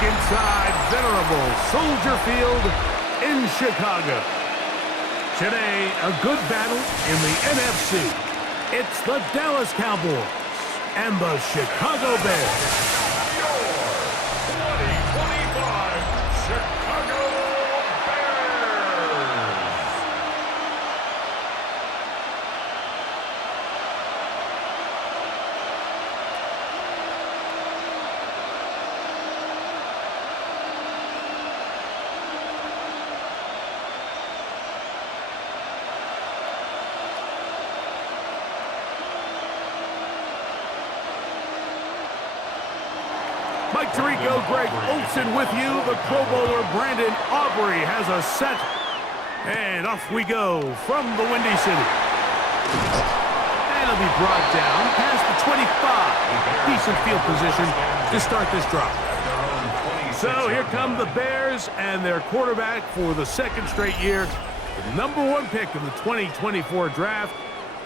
inside venerable Soldier Field in Chicago. Today, a good battle in the NFC. It's the Dallas Cowboys and the Chicago Bears. Your 2025 Chicago Bears. Mike Tirico, Greg Olsen with you. The Pro Bowler Brandon Aubrey has a set. And off we go from the Windy City. And it'll be brought down past the 25. Decent field position to start this drive. So here come the Bears and their quarterback for the second straight year. The #1 pick in the 2024 draft.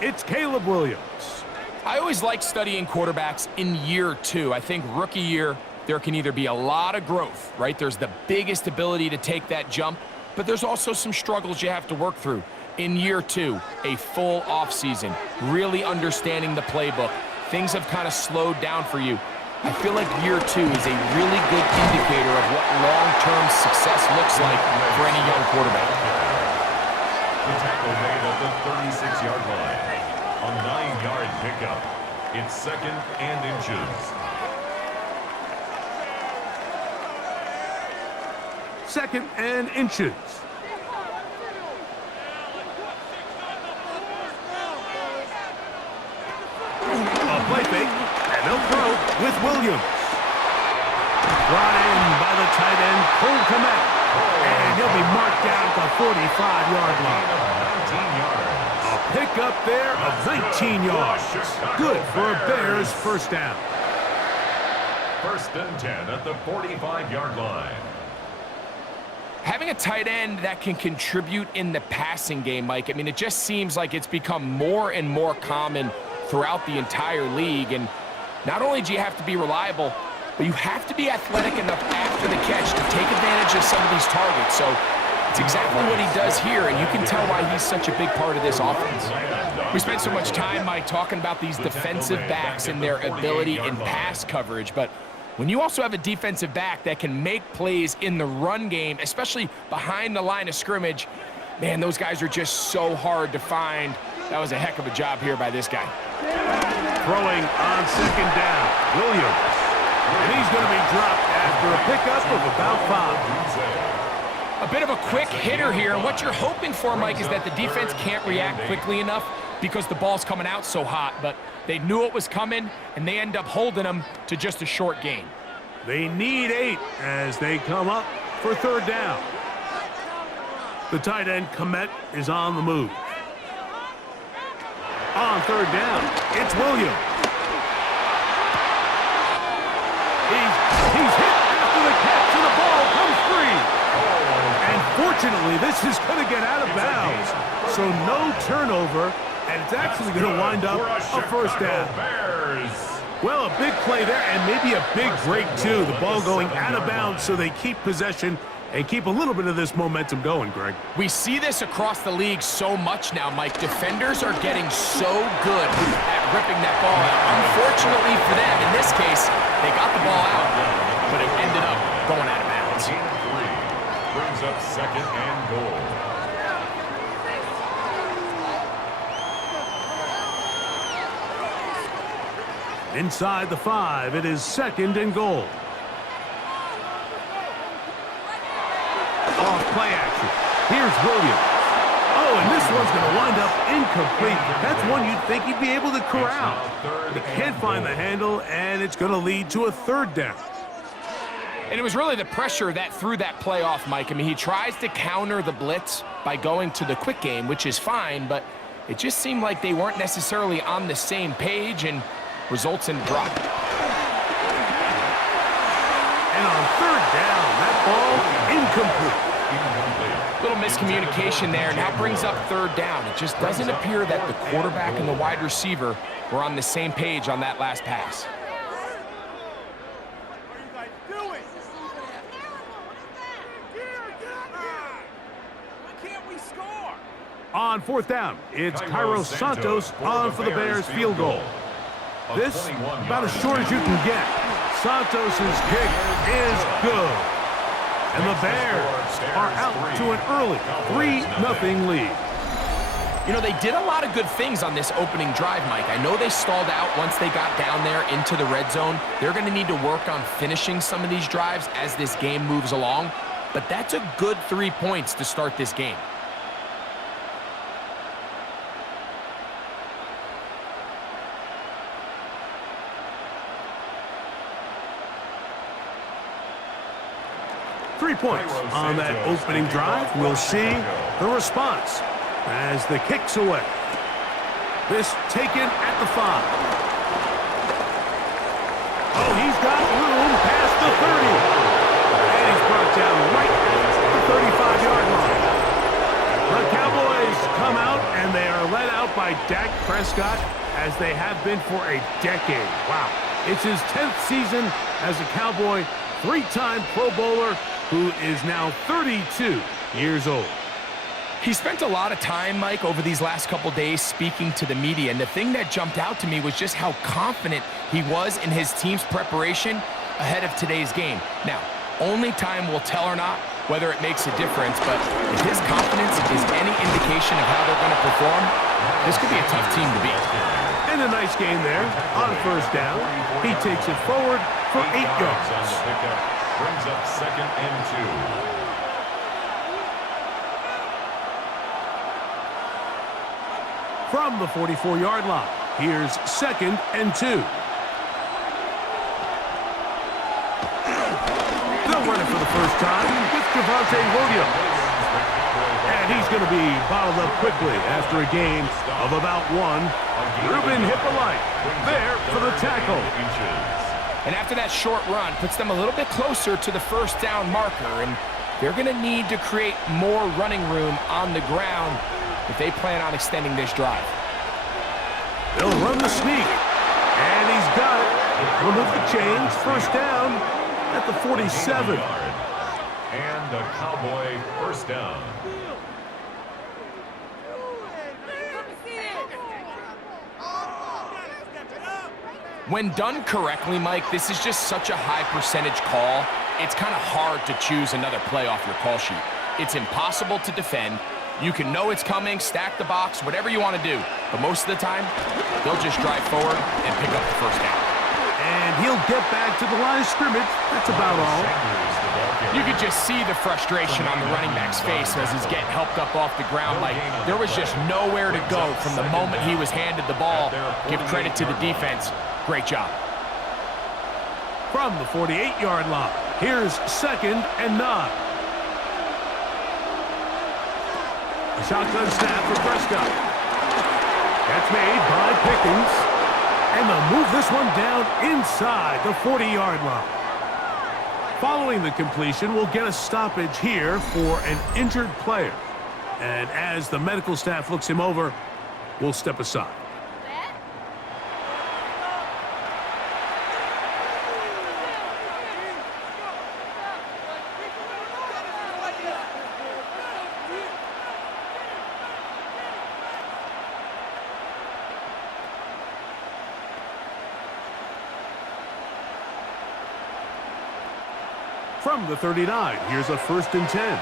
It's Caleb Williams. I always like studying quarterbacks in year 2. I think rookie year, there can either be a lot of growth, right? There's the biggest ability to take that jump, but there's also some struggles you have to work through. In year 2, a full offseason, really understanding the playbook. Things have kind of slowed down for you. I feel like year 2 is a really good indicator of what long-term success looks like for any young quarterback. The tackle made at the 36-yard line. A 9-yard pickup. It's 2nd and inches. 2nd and inches. A play fake, and they'll throw with Williams. Brought in by the tight end, Cole Kmet. And he'll be marked down at the 45-yard line. 19 yards. A pickup there of 19 yards. Good for a Bears first down. 1st and 10 at the 45-yard line. Having a tight end that can contribute in the passing game, Mike, I mean, it just seems like it's become more and more common throughout the entire league. And not only do you have to be reliable, but you have to be athletic enough after the catch to take advantage of some of these targets. So it's exactly what he does here, and you can tell why he's such a big part of this offense. We spent so much time, Mike, talking about these defensive backs and their ability in pass coverage, but when you also have a defensive back that can make plays in the run game, especially behind the line of scrimmage, man, those guys are just so hard to find. That was a heck of a job here by this guy. Throwing on 2nd down, Williams. And he's going to be dropped after a pickup of about 5. A bit of a quick hitter here. What you're hoping for, Mike, is that the defense can't react quickly enough because the ball's coming out so hot, but they knew it was coming, and they end up holding them to just a short gain. They need 8 as they come up for 3rd down. The tight end, Kmet, is on the move. On 3rd down, it's Williams. He's hit after the catch, and the ball comes free. And fortunately, this is going to get out of bounds. So no turnover, and it's actually going to wind up a 1st down. Well, a big play there, and maybe a big break, too. The ball going out of bounds, so they keep possession and keep a little bit of this momentum going, Greg. We see this across the league so much now, Mike. Defenders are getting so good at ripping that ball out. Unfortunately for them, in this case, they got the ball out, but it ended up going out of bounds. Brings up 2nd and goal. Inside the 5, it is 2nd and goal. Off play action. Here's Williams. Oh, and this one's going to wind up incomplete. That's one you'd think he'd be able to corral. He can't find the handle, and it's going to lead to a 3rd down. And it was really the pressure that threw that play off, Mike. I mean, he tries to counter the blitz by going to the quick game, which is fine, but it just seemed like they weren't necessarily on the same page, and results in drop. And on 3rd down, that ball incomplete. Little miscommunication there. Now brings up 3rd down. It just doesn't appear that the quarterback and the wide receiver were on the same page on that last pass. On fourth down, it's Cairo Santos on for the Bears field goal. This about as short as you can get. Santos' kick is good. And the Bears are out to an early 3-0 lead. You know, they did a lot of good things on this opening drive, Mike. I know they stalled out once they got down there into the red zone. They're going to need to work on finishing some of these drives as this game moves along. But that's a good 3 points to start this game. Three points on that opening drive. We'll see the response as the kick's away. This taken at the 5. Oh, he's got room past the 30. And he's brought down right at the 35-yard line. The Cowboys come out, and they are led out by Dak Prescott, as they have been for a decade. Wow. It's his 10th season as a Cowboy, 3-time Pro Bowler, who is now 32 years old. He spent a lot of time, Mike, over these last couple days speaking to the media, and the thing that jumped out to me was just how confident he was in his team's preparation ahead of today's game. Now, only time will tell or not whether it makes a difference, but if his confidence is any indication of how they're going to perform, this could be a tough team to beat. And a nice game there on first down. He takes it forward for 8 yards. Brings up 2nd and 2. From the 44-yard line, here's 2nd and 2. They'll run it for the first time with Javonte Williams. And he's going to be bottled up quickly after a gain of about 1. Ruben Hippolyte there for the tackle. And after that short run, puts them a little bit closer to the first down marker, and they're going to need to create more running room on the ground if they plan on extending this drive. They'll run the sneak, and he's got it. Remove the chains, first down at the 47. And a Cowboy first down. When done correctly, Mike, this is just such a high percentage call. It's kind of hard to choose another play off your call sheet. It's impossible to defend. You can know it's coming, stack the box, whatever you want to do. But most of the time, they'll just drive forward and pick up the first down. And he'll get back to the line of scrimmage. That's about all. You could just see the frustration on the running back's face as he's getting helped up off the ground. Like, there was just nowhere to go from the moment he was handed the ball. Give credit to the defense. Great job. From the 48-yard line, here's 2nd and 9. A shotgun snap for Prescott. That's made by Pickens. And they'll move this one down inside the 40-yard line. Following the completion, we'll get a stoppage here for an injured player. And as the medical staff looks him over, we'll step aside. From the 39, here's a 1st and 10.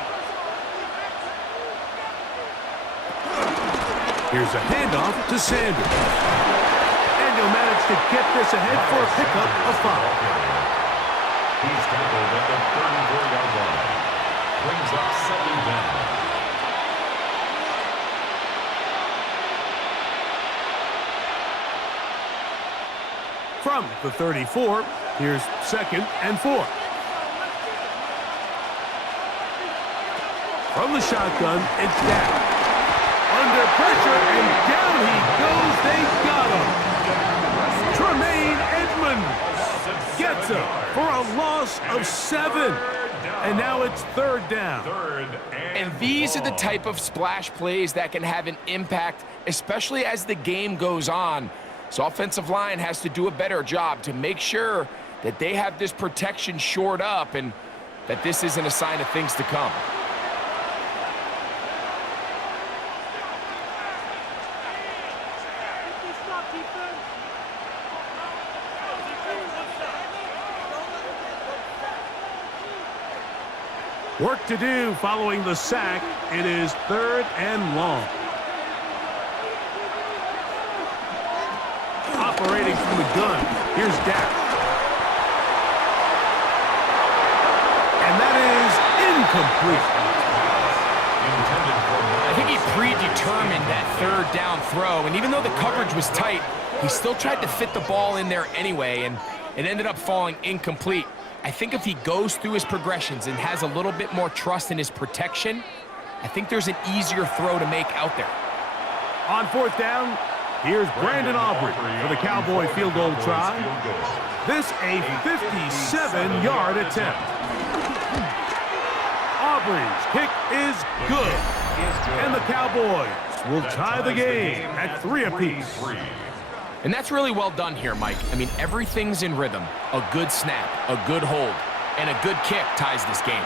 Here's a handoff to Sanders. And he'll manage to get this ahead for a pickup of 5. He's tackled at the 34-yard line. Brings up 2nd down. From the 34, here's 2nd and 4. From the shotgun, it's Dak. Under pressure, and down he goes. They got him. Tremaine Edmonds gets him for a loss of 7. And now it's 3rd down. And these are the type of splash plays that can have an impact, especially as the game goes on. So offensive line has to do a better job to make sure that they have this protection shored up and that this isn't a sign of things to come. Work to do following the sack. It is 3rd and long. Operating from the gun. Here's Dak. And that is incomplete. I think he predetermined that 3rd down throw, and even though the coverage was tight, he still tried to fit the ball in there anyway, and it ended up falling incomplete. I think if he goes through his progressions and has a little bit more trust in his protection, I think there's an easier throw to make out there. On 4th down, here's Brandon Aubrey for the Cowboy field goal try. This a 57-yard attempt. Aubrey's kick is good. And the Cowboys will tie the game at 3 apiece. And that's really well done here, Mike. I mean, everything's in rhythm. A good snap, a good hold, and a good kick ties this game.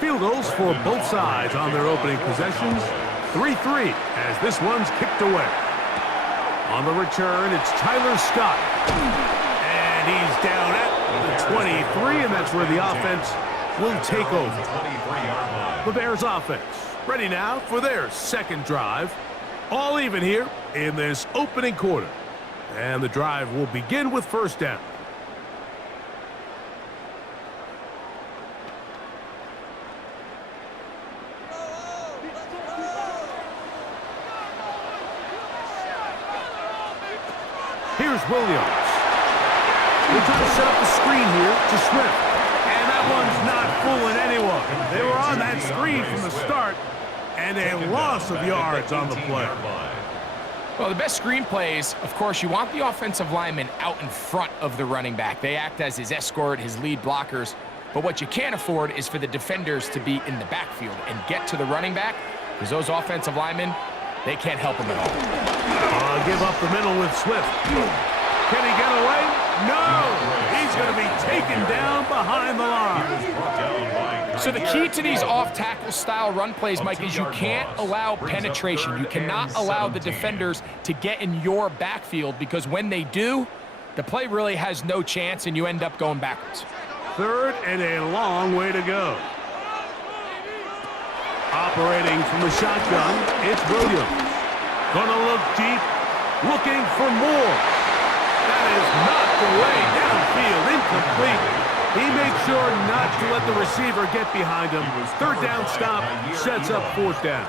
Field goals for both sides on their opening possessions. 3-3 as this one's kicked away. On the return, it's Tyler Scott. And he's down at the 23, and that's where the offense will take over. The Bears offense ready now for their second drive. All even here in this opening quarter. And the drive will begin with 1st down. Here's Williams. We're trying to set up the screen here to Swift. And that one's not fooling anyone. They were on that screen from the start, and a loss of yards on the play. Well, the best screen plays, of course, you want the offensive lineman out in front of the running back. They act as his escort, his lead blockers. But what you can't afford is for the defenders to be in the backfield and get to the running back, because those offensive linemen, they can't help him at all. Give up the middle with Swift. Can he get away? No! He's going to be taken down behind the line. So the key to these off-tackle style run plays, Mike, is you can't allow penetration. You cannot allow the defenders to get in your backfield, because when they do, the play really has no chance and you end up going backwards. 3rd and a long way to go. Operating from the shotgun, it's Williams. Gonna look deep, looking for more. That is knocked away downfield, incomplete. He makes sure not to let the receiver get behind him. 3rd down stop sets up 4th down.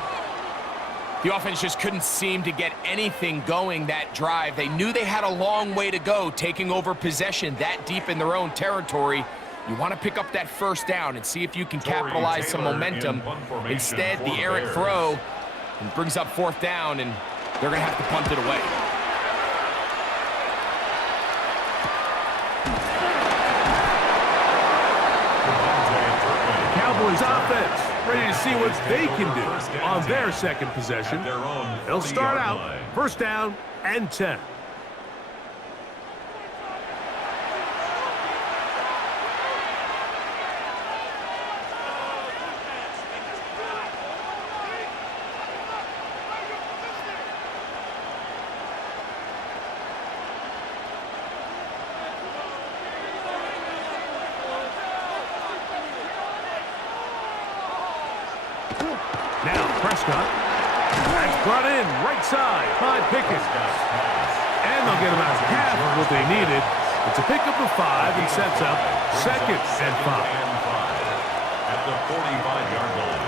The offense just couldn't seem to get anything going that drive. They knew they had a long way to go, taking over possession that deep in their own territory. You want to pick up that 1st down and see if you can capitalize some momentum. Instead, the errant throw brings up 4th down, and they're going to have to punt it away. The Cowboys offense ready to see what they can do on their second possession. They'll start out 1st down and 10. Now Prescott. That's brought in right side by Pickens. And they'll get about half of what they needed. It's a pickup of 5 and sets up 2nd and 5. At the 45-yard line.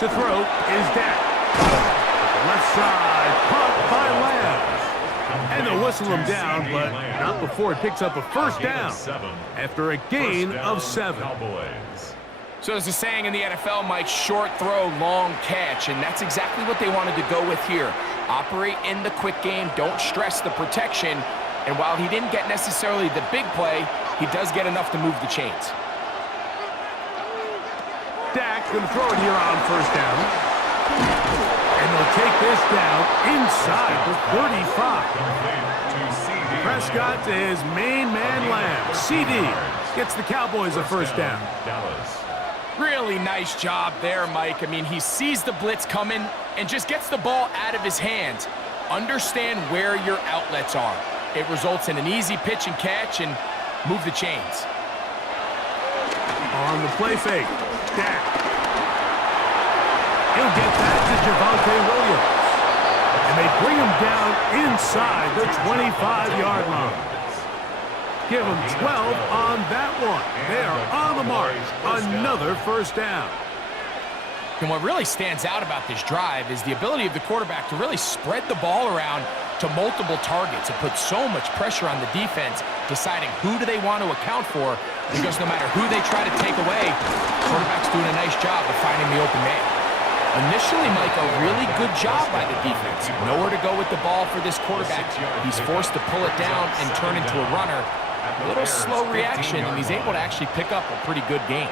To throw is Dak. Left side, caught by Lamb. And they'll whistle him down, but not before it picks up a 1st down after a gain of 7. So there's a saying in the NFL, Mike, short throw, long catch, and that's exactly what they wanted to go with here. Operate in the quick game, don't stress the protection, and while he didn't get necessarily the big play, he does get enough to move the chains. Dak going to throw it here on first down. And they'll take this down inside the 35. Prescott to his main man Lamb. CD gets the Cowboys a first down. Really nice job there, Mike. I mean, he sees the blitz coming and just gets the ball out of his hands. Understand where your outlets are. It results in an easy pitch and catch and move the chains. On the play fake, Dak. He'll get that to Javonte Williams. And they bring him down inside the 25-yard line. Give him 12 on that one. They are on the mark. Another first down. And what really stands out about this drive is the ability of the quarterback to really spread the ball around to multiple targets. It puts so much pressure on the defense, deciding who do they want to account for, because no matter who they try to take away, the quarterback's doing a nice job of finding the open man. Initially, Mike, a really good job by the defense. Nowhere to go with the ball for this quarterback. He's forced to pull it down and turn into a runner. A little slow reaction, and he's able to actually pick up a pretty good game.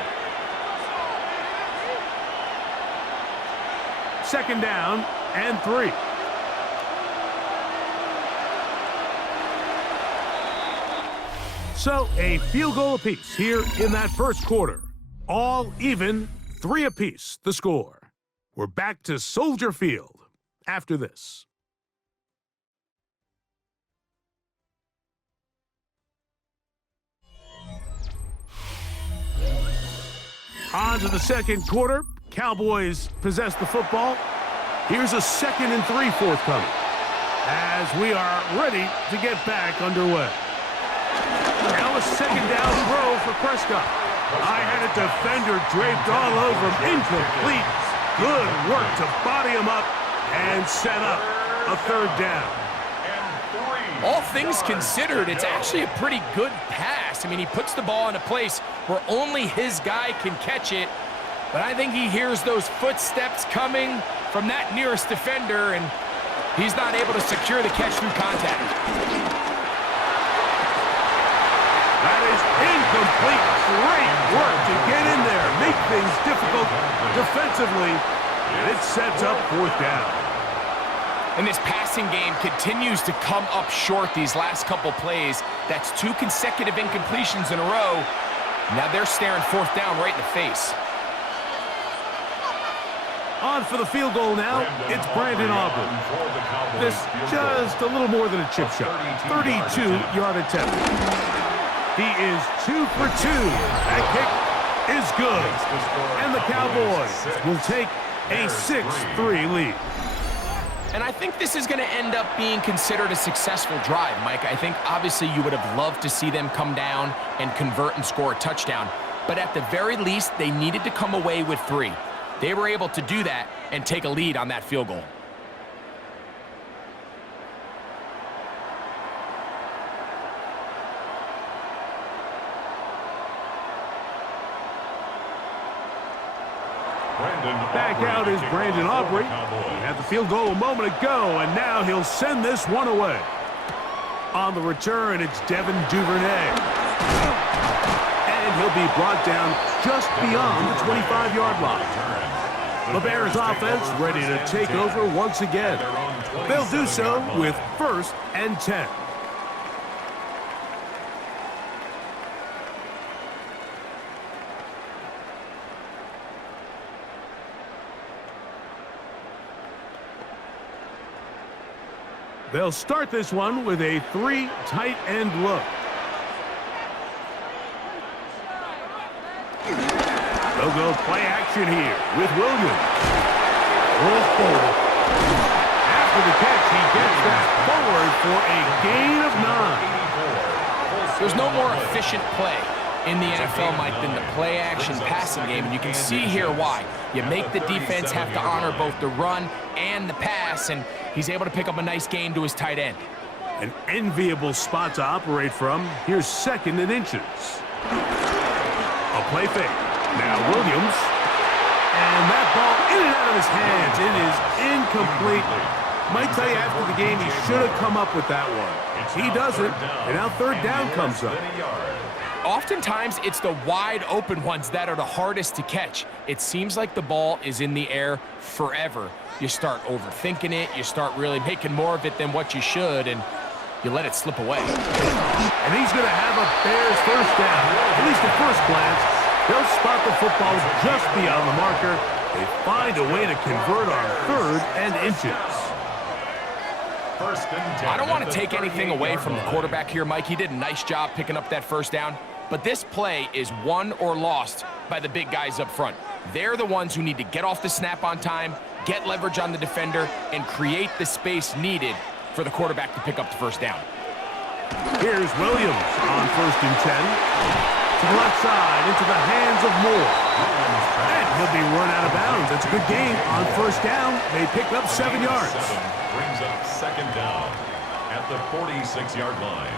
Second down and 3. So a field goal apiece here in that first quarter. All even, 3 apiece, the score. We're back to Soldier Field after this. On to the second quarter. Cowboys possess the football. Here's a 2nd and 3 forthcoming as we are ready to get back underway. Now a 2nd down throw for Prescott. I had a defender draped all over him. Incomplete. Good work to body him up and set up a 3rd down. All things considered, it's actually a pretty good pass. I mean, he puts the ball in a place where only his guy can catch it. But I think he hears those footsteps coming from that nearest defender, and he's not able to secure the catch through contact. That is incomplete. Great work to get in there, make things difficult defensively, and it sets up 4th down. And this passing game continues to come up short these last couple plays. That's 2 consecutive incompletions in a row. Now they're staring 4th down right in the face. On for the field goal now, it's Brandon Aubrey. This just a little more than a chip shot. 32-yard attempt. He is 2 for 2. That kick is good. And the Cowboys will take a 6-3 lead. And I think this is going to end up being considered a successful drive, Mike. I think obviously you would have loved to see them come down and convert and score a touchdown. But at the very least, they needed to come away with 3. They were able to do that and take a lead on that field goal. Back out is Brandon Aubrey. He had the field goal a moment ago, and now he'll send this one away. On the return, it's Devin Duvernay. And he'll be brought down just beyond the 25-yard line. The Bears offense ready to take over once again. They'll do so with 1st and 10. They'll start this one with a 3 tight end look. They'll go play action here with Williams. After the catch, he gets that forward for a gain of 9. There's no more efficient play in the NFL, Mike, than the play-action passing game, and you can see here why. You make the defense have to honor both the run and the pass, and he's able to pick up a nice gain to his tight end. An enviable spot to operate from. Here's 2nd and inches. A play fake. Now Williams. And that ball in and out of his hands. It is incomplete. Might tell you after the game he should have come up with that one. He doesn't, and now 3rd down comes up. oftentimes it's the wide open ones that are the hardest to catch. It seems like the ball is in the air forever. You start overthinking it, you start really making more of it than what you should, and you let it slip away. And he's going to have a Bears first down. At least at first glance, they'll spot the football just beyond the marker. They find a way to convert on 3rd and inches. First and 10. I don't want to take anything away from the quarterback here, Mike. He did a nice job picking up that first down. But this play is won or lost by the big guys up front. They're the ones who need to get off the snap on time, get leverage on the defender, and create the space needed for the quarterback to pick up the first down. Here's Williams on 1st and 10. To the left side, into the hands of Moore. And he'll be run out of bounds. That's a good gain on 1st down. They pick up 7 yards. Brings up 2nd down at the 46-yard line.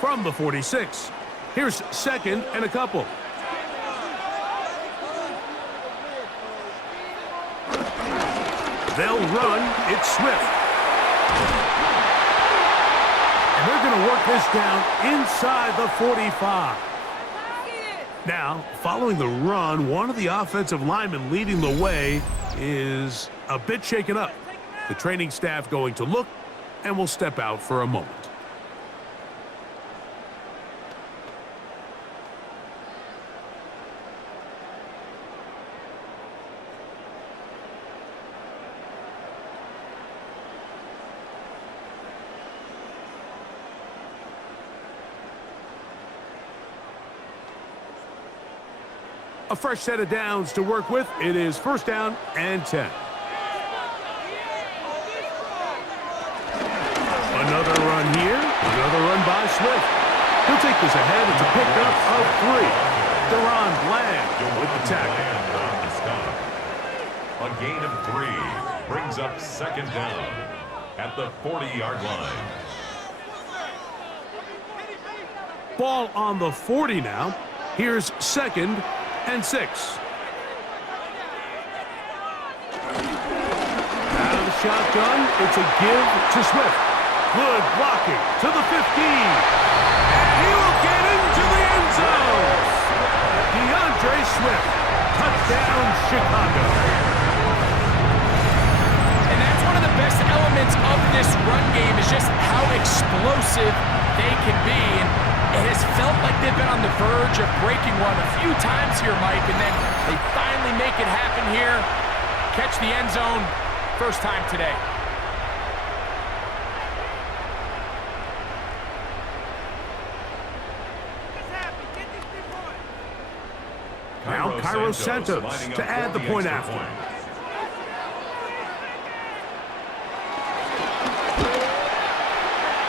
From the 46, here's 2nd and a couple. They'll run. It's Swift. And they're going to work this down inside the 45. Now, following the run, one of the offensive linemen leading the way is a bit shaken up. The training staff going to look and will step out for a moment. A fresh set of downs to work with. It is 1st down and 10. Another run here. Another run by Swift. He'll take this ahead. It's a pickup of 3. Deron Bland with the tackle. A gain of 3 brings up 2nd down at the 40-yard line. Ball on the 40 now. Here's 2nd and 6. Out of the shotgun, it's a give to Swift. Good blocking to the 15. And he will get into the end zone. DeAndre Swift, touchdown Chicago. And that's one of the best elements of this run game is just how explosive they can be. And it has felt like they've been on the verge of breaking one a few times here, Mike, and then they finally make it happen here. Catch the end zone, first time today. Now Cairo Santos to add the point after.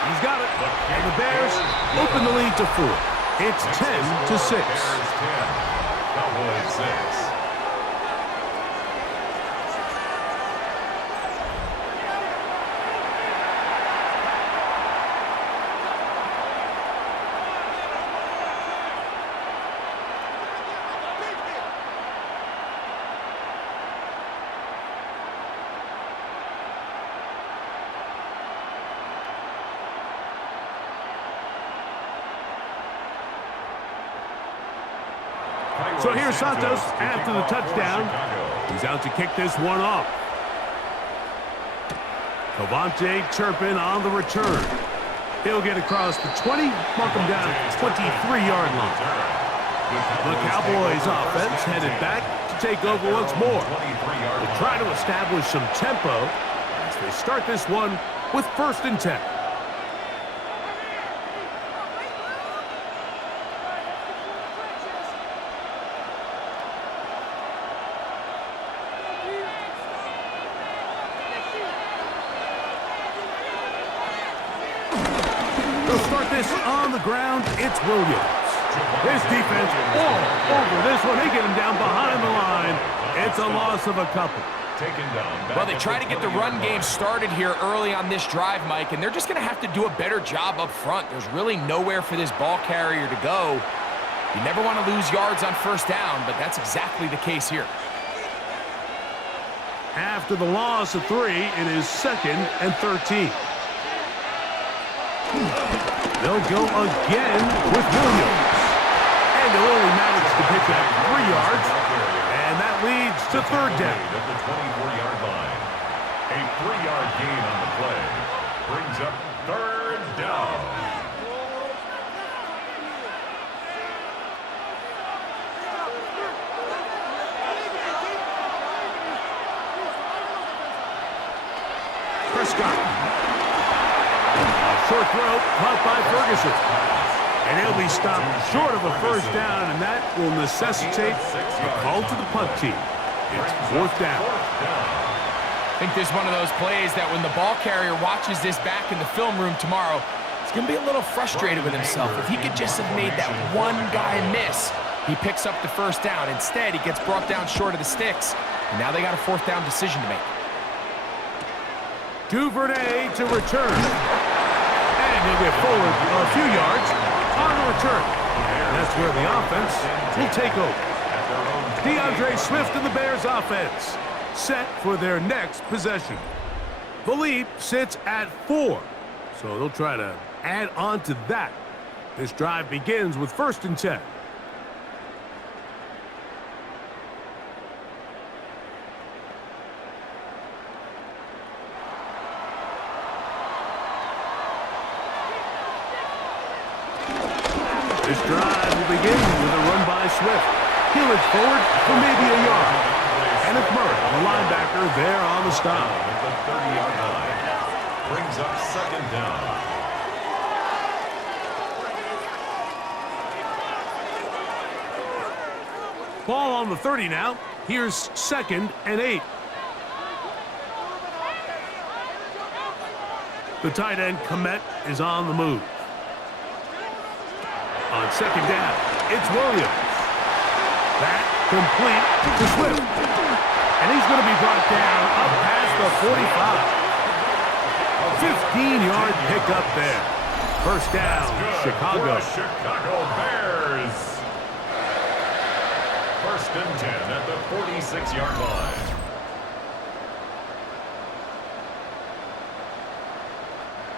He's got it. And the Bears open the lead to 4. It's 10-6. Cowboys 6. So here's Santos after the touchdown. He's out to kick this one off. Cavante Turpin on the return. He'll get across the 20, mark him down at the 23-yard line. The Cowboys offense headed back to take over once more. They'll try to establish some tempo as they start this one with 1st and 10. They'll start this on the ground. It's Williams. His defense all over this one. They get him down behind the line. It's a loss of a couple. Well, they try to get the run game started here early on this drive, Mike, and they're just going to have to do a better job up front. There's really nowhere for this ball carrier to go. You never want to lose yards on 1st down, but that's exactly the case here. After the loss of 3, it is 2nd and 13. They'll go again with Williams. And they'll only manage to pick up 3 yards. And that leads to third down. At the 24-yard line. A 3-yard gain on the play brings up third down. Prescott. A short throw caught by Ferguson. And he'll be stopped short of a first down, and that will necessitate a call to the punt team. It's fourth down. I think this is one of those plays that when the ball carrier watches this back in the film room tomorrow, he's going to be a little frustrated with himself. If he could just have made that one guy miss, he picks up the first down. Instead, he gets brought down short of the sticks, and now they got a fourth down decision to make. Duvernay to return. And he'll get forward a few yards on the return. And that's where the offense will take over. DeAndre Swift and the Bears offense set for their next possession. The lead sits at 4, so they'll try to add on to that. This drive begins with 1st and 10. This drive will begin with a run by Swift. He'll look forward for maybe a yard. And it's Murray, the linebacker, there on the stop. At the 30-yard line. Brings up second down. Ball on the 30 now. Here's 2nd and 8. The tight end, Komet, is on the move. On 2nd down, it's Williams. That complete to Swift. And he's going to be brought down up past the 45. 15-yard pickup there. First down, Chicago. Chicago Bears. 1st and 10 at the 46-yard line.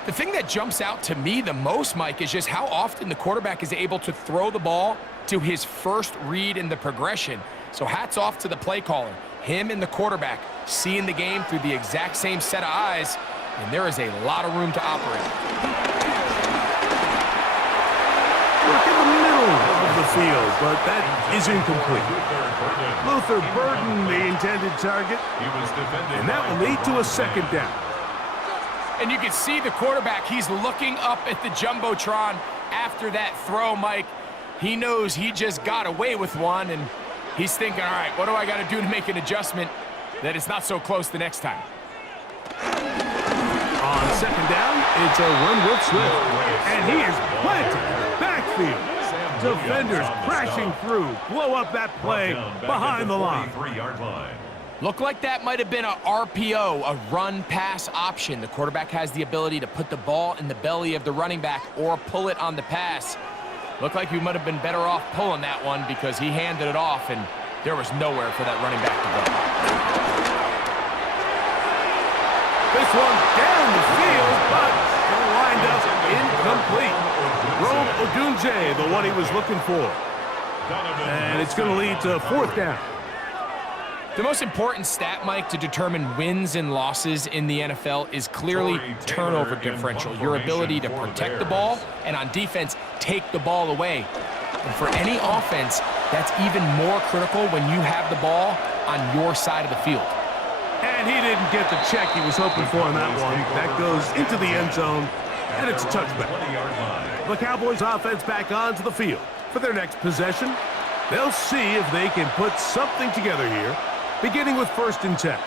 The thing that jumps out to me the most, Mike, is just how often the quarterback is able to throw the ball to his first read in the progression. So hats off to the play caller. Him and the quarterback seeing the game through the exact same set of eyes, and there is a lot of room to operate. Look in the middle of the field, but that is incomplete. Luther Burden, the intended target, and that will lead to a 2nd down. And you can see the quarterback, he's looking up at the Jumbotron after that throw, Mike. He knows he just got away with one, and he's thinking, all right, what do I got to do to make an adjustment that it's not so close the next time? On 2nd down, it's a run with Swift. And he is planted in the backfield. Defenders crashing through, blow up that play behind the line. Looked like that might have been a RPO, a run-pass option. The quarterback has the ability to put the ball in the belly of the running back or pull it on the pass. Looked like he might have been better off pulling that one because he handed it off, and there was nowhere for that running back to go. This one down the field, but lined up incomplete. Rome Odunze, the one he was looking for. And it's going to lead to 4th down. The most important stat, Mike, to determine wins and losses in the NFL is clearly turnover differential, your ability to protect the ball and on defense, take the ball away. And for any offense, that's even more critical when you have the ball on your side of the field. And he didn't get the check he was hoping for on that one. That goes into the end zone, and it's a touchback. The Cowboys offense back onto the field for their next possession. They'll see if they can put something together here, beginning with 1st and 10.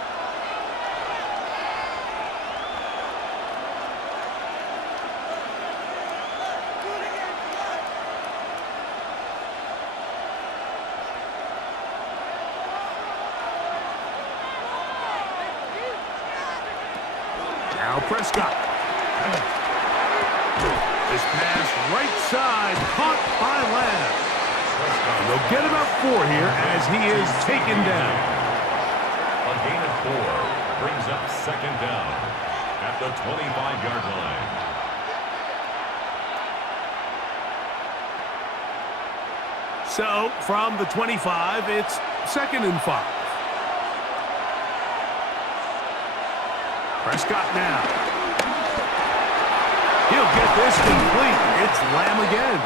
Now Prescott. This pass right side caught by Lamb. And they'll get about 4 here as he is taken down. A gain of 4 brings up 2nd down at the 25-yard line. So from the 25, it's 2nd and 5. Prescott now. He'll get this complete. It's Lamb again.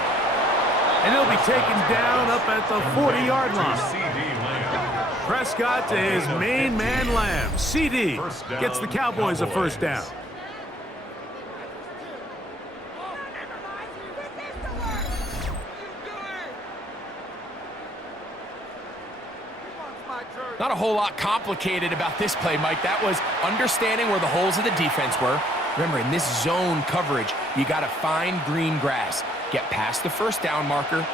And he'll be taken down up at the 40-yard line. Prescott to his main man, Lamb. CD gets the Cowboys a first down. Not a whole lot complicated about this play, Mike. That was understanding where the holes of the defense were. Remember, in this zone coverage, you got to find green grass. Get past the first down marker,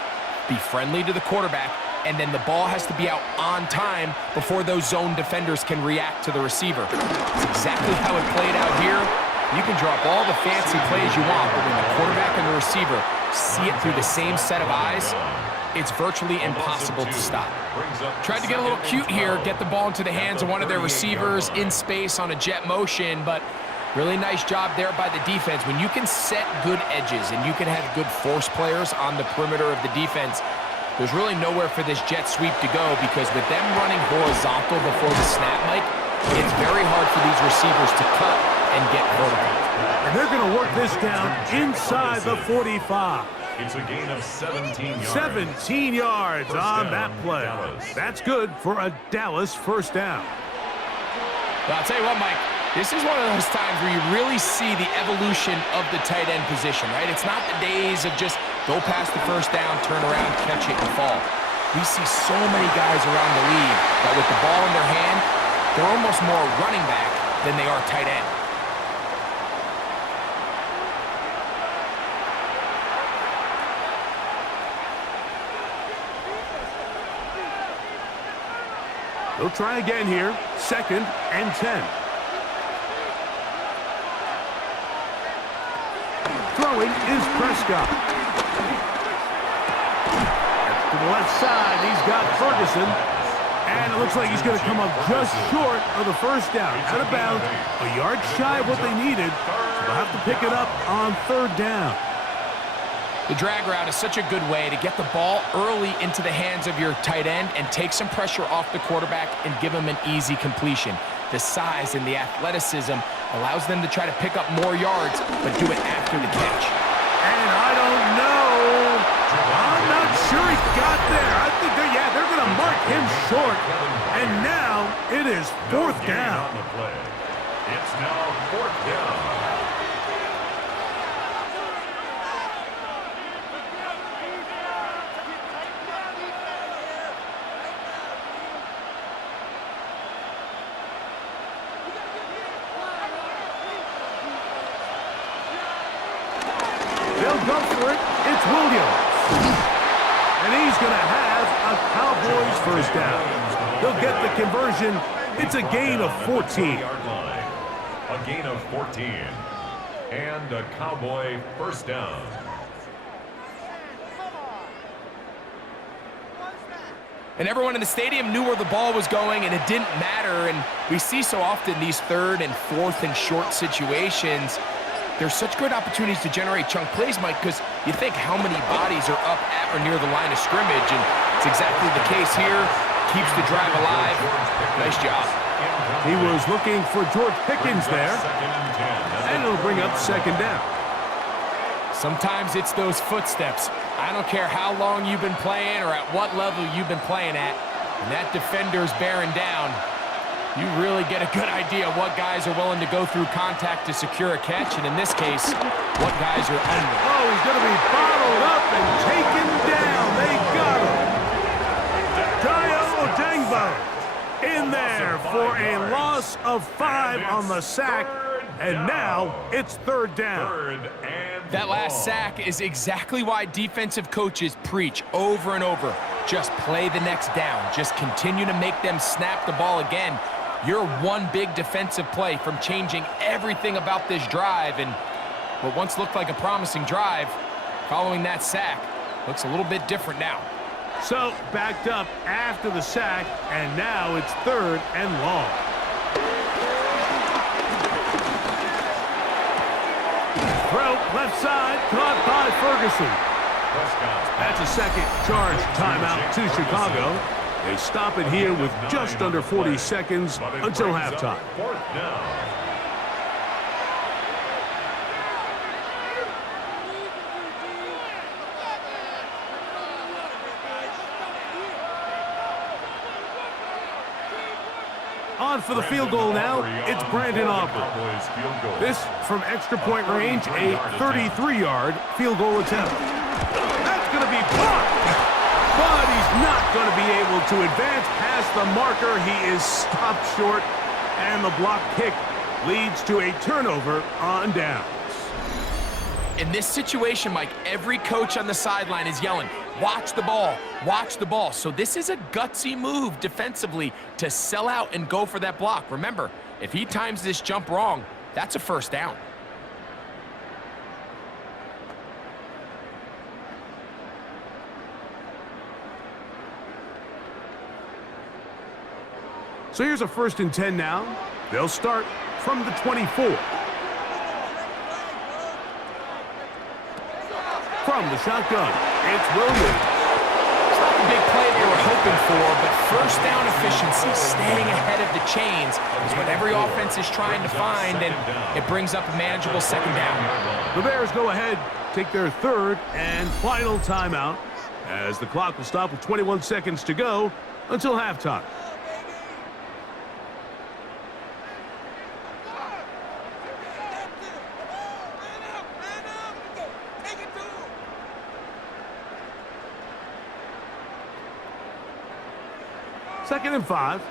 be friendly to the quarterback, and then the ball has to be out on time before those zone defenders can react to the receiver. It's exactly how it played out here. You can drop all the fancy plays you want, but when the quarterback and the receiver see it through the same set of eyes, it's virtually impossible to stop. Tried to get a little cute here, get the ball into the hands of one of their receivers in space on a jet motion, but really nice job there by the defense. When you can set good edges and you can have good force players on the perimeter of the defense, there's really nowhere for this jet sweep to go, because with them running horizontal before the snap, Mike, it's very hard for these receivers to cut and get vertical. And they're going to work this down inside the 45. It's a gain of 17 yards. 17 yards on that play. That's good for a Dallas first down. Well, I'll tell you what, Mike, this is one of those times where you really see the evolution of the tight end position, right? It's not the days of just go past the first down, turn around, catch it, and fall. We see so many guys around the league that with the ball in their hand, they're almost more running back than they are tight end. They'll try again here. 2nd and 10. Throwing is Prescott. To the left side, he's got Ferguson. And it looks like he's going to come up just short of the first down. Out of bounds, a yard shy of what they needed. So they'll have to pick it up on 3rd down. The drag route is such a good way to get the ball early into the hands of your tight end and take some pressure off the quarterback and give him an easy completion. The size and the athleticism allows them to try to pick up more yards, but do it after the catch. And I don't know. I'm not sure he got there. I think they're going to mark him short. And now it is 4th down. It's now 4th down. They'll go for it. It's Williams. And he's going to have a Cowboys first down. They'll get the conversion. It's a gain of 14. A gain of 14. And a Cowboy first down. And everyone in the stadium knew where the ball was going, and it didn't matter. And we see so often these 3rd and 4th and short situations, there's such good opportunities to generate chunk plays, Mike, because you think how many bodies are up at or near the line of scrimmage, and it's exactly the case here. Keeps the drive alive. Nice job. He was looking for George Pickens there, and it'll bring up 2nd down. Sometimes it's those footsteps. I don't care how long you've been playing or at what level you've been playing at, and that defender's bearing down. You really get a good idea of what guys are willing to go through contact to secure a catch, and in this case, what guys are under. Oh, he's going to be bottled up and taken down. They got him. Dio Odengbo in there for a loss of 5 on the sack, and now it's 3rd down. That last sack is exactly why defensive coaches preach over and over. Just play the next down. Just continue to make them snap the ball again. You're one big defensive play from changing everything about this drive, and what once looked like a promising drive, following that sack, looks a little bit different now. So, backed up after the sack, and now it's 3rd and long. Throw, left side, caught by Ferguson. That's a second charge timeout to Chicago. They stop it here with just under 40 seconds until halftime. Fourth down. On for the field goal now, it's Brandon Aubrey. This from extra point range, a 33-yard field goal attempt. That's going to be blocked, but he's not going to be able to advance past the marker. He is stopped short, and the block kick leads to a turnover on downs. In this situation, Mike, every coach on the sideline is yelling, watch the ball, watch the ball. So this is a gutsy move defensively to sell out and go for that block. Remember, if he times this jump wrong, that's a first down. So here's a 1st and 10 now. They'll start from the 24. From the shotgun, it's Williams. It's not the big play they were hoping for, but first down efficiency, staying ahead of the chains, is what every offense is trying to find, and it brings up a manageable second down. The Bears go ahead, take their 3rd and final timeout, as the clock will stop with 21 seconds to go until halftime. Second and 5.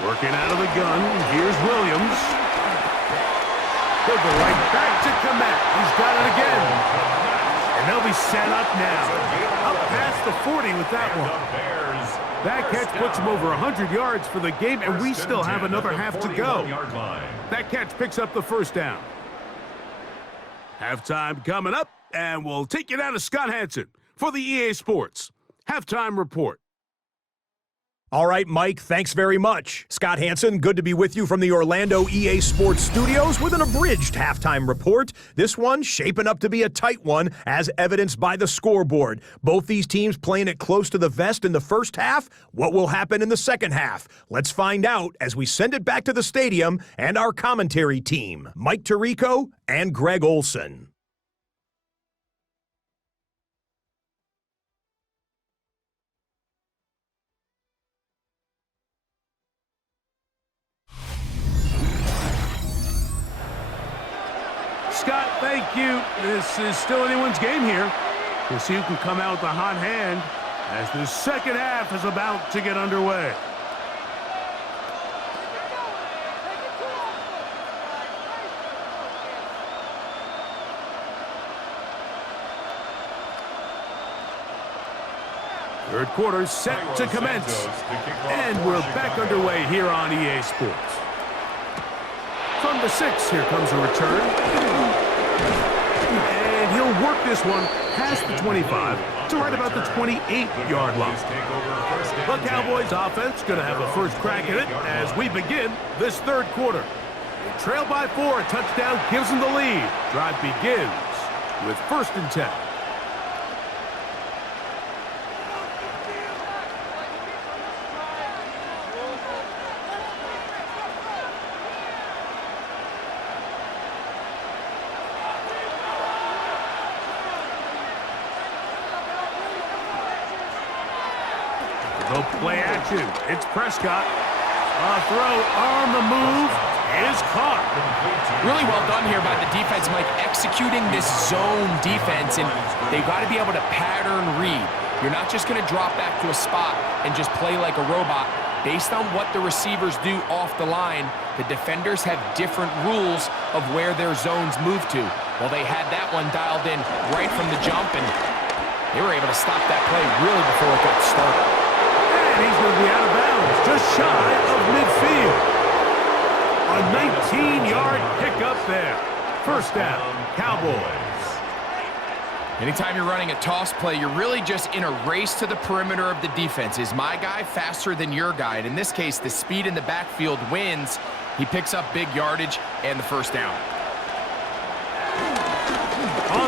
Working out of the gun. Here's Williams. With the right back to Komet. He's got it again. And they'll be set up now. Up past the 40 with that one. That catch puts him over 100 yards for the game, and we still have another half to go. That catch picks up the first down. Halftime coming up, and we'll take you down to Scott Hanson for the EA Sports Halftime Report. All right, Mike, thanks very much. Scott Hanson, good to be with you from the Orlando EA Sports Studios with an abridged halftime report. This one shaping up to be a tight one, as evidenced by the scoreboard. Both these teams playing it close to the vest in the first half. What will happen in the second half? Let's find out as we send it back to the stadium and our commentary team, Mike Tirico and Greg Olson. Scott, thank you. This is still anyone's game here. We'll see who can come out with the hot hand as the second half is about to get underway. Third quarter set to commence. And we're back underway here on EA Sports. From the 6, here comes a return. And he'll work this one past the 25 to right about the 28-yard line. The Cowboys offense going to have a first crack at it as we begin this third quarter. They trail by 4, a touchdown gives them the lead. Drive begins with 1st and 10. Play action. It's Prescott. A throw on the move is caught. Really well done here by the defense, Mike, executing this zone defense, and they've got to be able to pattern read. You're not just going to drop back to a spot and just play like a robot. Based on what the receivers do off the line, the defenders have different rules of where their zones move to. Well, they had that one dialed in right from the jump, and they were able to stop that play really before it got started. And he's going to be out of bounds, just shy of midfield. A 19-yard pickup there. First down, Cowboys. Anytime you're running a toss play, you're really just in a race to the perimeter of the defense. Is my guy faster than your guy? And in this case, the speed in the backfield wins. He picks up big yardage and the first down.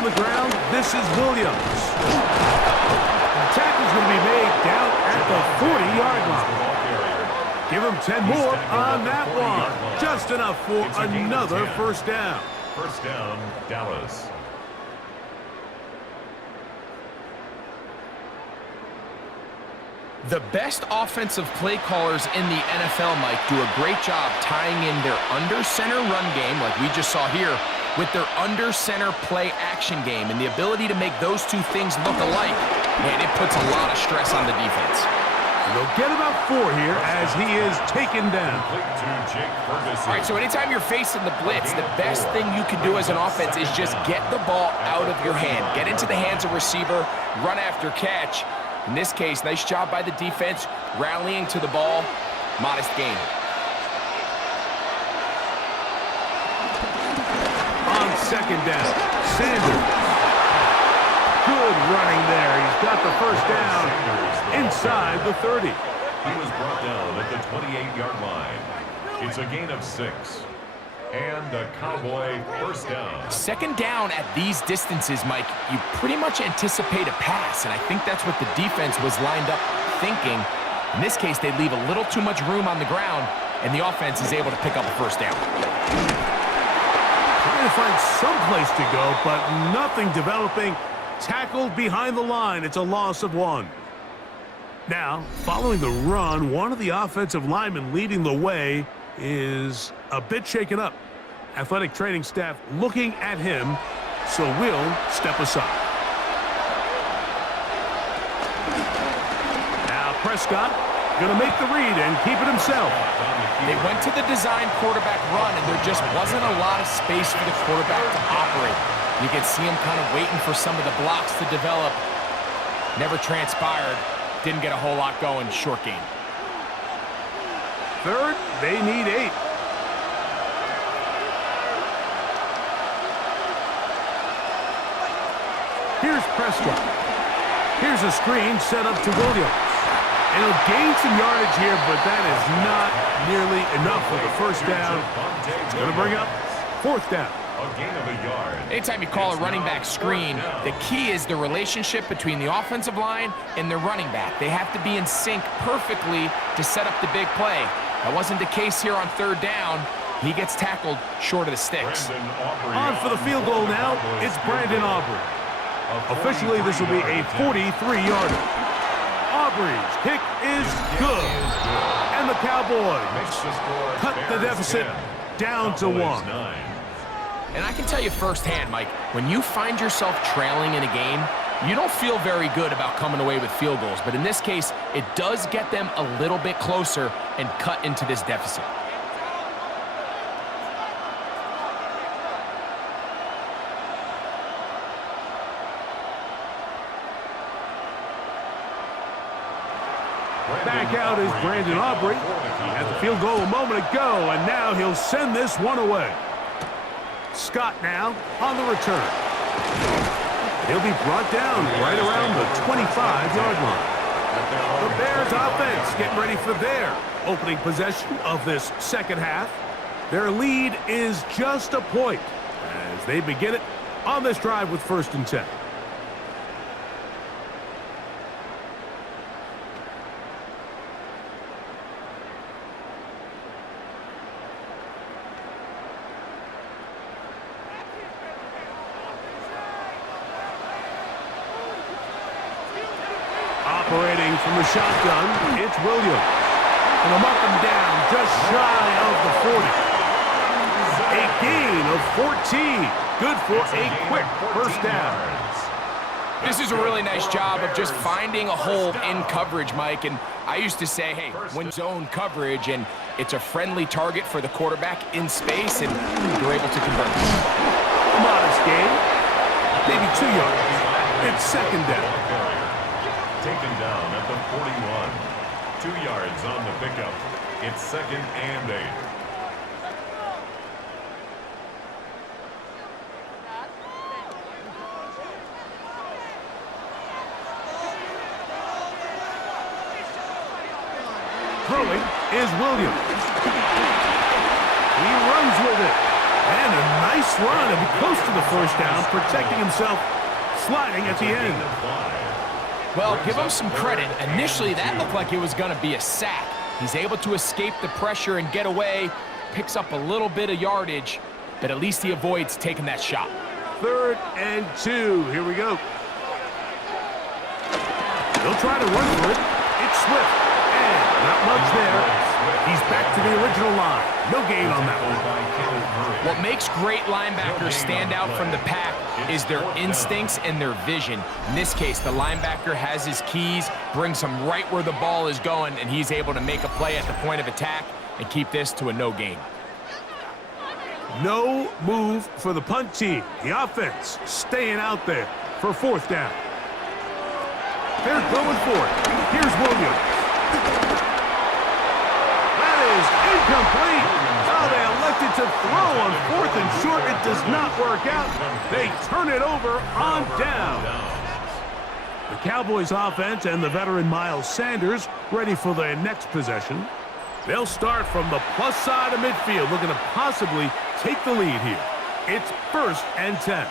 the ground. This is Williams. The tackle's going to be made down at the 40-yard line. Give him 10 more on that one. Just enough for another first down. First down, Dallas. The best offensive play callers in the NFL, Mike, do a great job tying in their under-center run game, like we just saw here, with their under-center play action game. And the ability to make those two things look alike, man, it puts a lot of stress on the defense. They'll get about 4 here as he is taken down. All right, so anytime you're facing the blitz, the best thing you can do as an offense is just get the ball out of your hand. Get into the hands of receiver, run after catch. In this case, nice job by the defense, rallying to the ball. Modest gain. On second down, Sanders. Good running there. He's got the first down inside the 30. He was brought down at the 28-yard line. It's a gain of 6. And a Cowboy first down. Second down at these distances, Mike, you pretty much anticipate a pass, and I think that's what the defense was lined up thinking. In this case, they leave a little too much room on the ground, and the offense is able to pick up a first down. Trying to find some place to go, but nothing developing. Tackled behind the line. It's a loss of 1. Now, following the run, one of the offensive linemen leading the way is a bit shaken up. Athletic training staff looking at him, so we'll step aside. Now Prescott going to make the read and keep it himself. They went to the design quarterback run, and there just wasn't a lot of space for the quarterback to operate. You can see him kind of waiting for some of the blocks to develop. Never transpired. Didn't get a whole lot going. Short game. Third, they need 8. Here's Prescott. Here's a screen set up to Williams. And he'll gain some yardage here, but that is not nearly enough for the first down. It's going to bring up 4th down. A gain of a yard. Anytime you call a running back screen, the key is the relationship between the offensive line and the running back. They have to be in sync perfectly to set up the big play. That wasn't the case here on 3rd down. He gets tackled short of the sticks. On for the field goal now, it's Brandon Aubrey. Officially, this will be a 43-yarder. Aubrey's kick is good. And the Cowboys cut the deficit down to 1. And I can tell you firsthand, Mike, when you find yourself trailing in a game, you don't feel very good about coming away with field goals. But in this case, it does get them a little bit closer and cut into this deficit. Back out is Brandon Aubrey. He had the field goal a moment ago, and now he'll send this one away. Scott now on the return. He'll be brought down right around the 25-yard line. The Bears offense getting ready for their opening possession of this second half. Their lead is just a point as they begin it on this drive with 1st and 10. Operating from the shotgun, it's Williams. And a up and down, just shy of the 40. A gain of 14. Good for a quick first down. This is a really nice job of just finding a hole in coverage, Mike. And I used to say, hey, when zone coverage, and it's a friendly target for the quarterback in space, and you're able to convert. A modest gain, maybe 2 yards. It's 2nd down. Taken down at the 41. 2 yards on the pickup. It's 2nd and 8. Throwing is Williams. He runs with it. And a nice run and close to the first down, protecting himself, sliding at the end. Well, give him some credit. Initially, that looked like it was going to be a sack. He's able to escape the pressure and get away, picks up a little bit of yardage, but at least he avoids taking that shot. 3rd and 2. Here we go. They'll try to run for it. It's Swift. And not much there. He's back to the original line. No gain on that one. What makes great linebackers stand out from the pack is their instincts and their vision. In this case, the linebacker has his keys, brings him right where the ball is going, and he's able to make a play at the point of attack and keep this to a no gain. No move for the punt team. The offense staying out there for 4th down. They're going for it. Here's Williams. That is incomplete. Oh, they elected to throw on 4th and short. It does not work out. They turn it over on down. The Cowboys offense and the veteran Miles Sanders ready for their next possession. They'll start from the plus side of midfield, looking to possibly take the lead here. It's 1st and 10.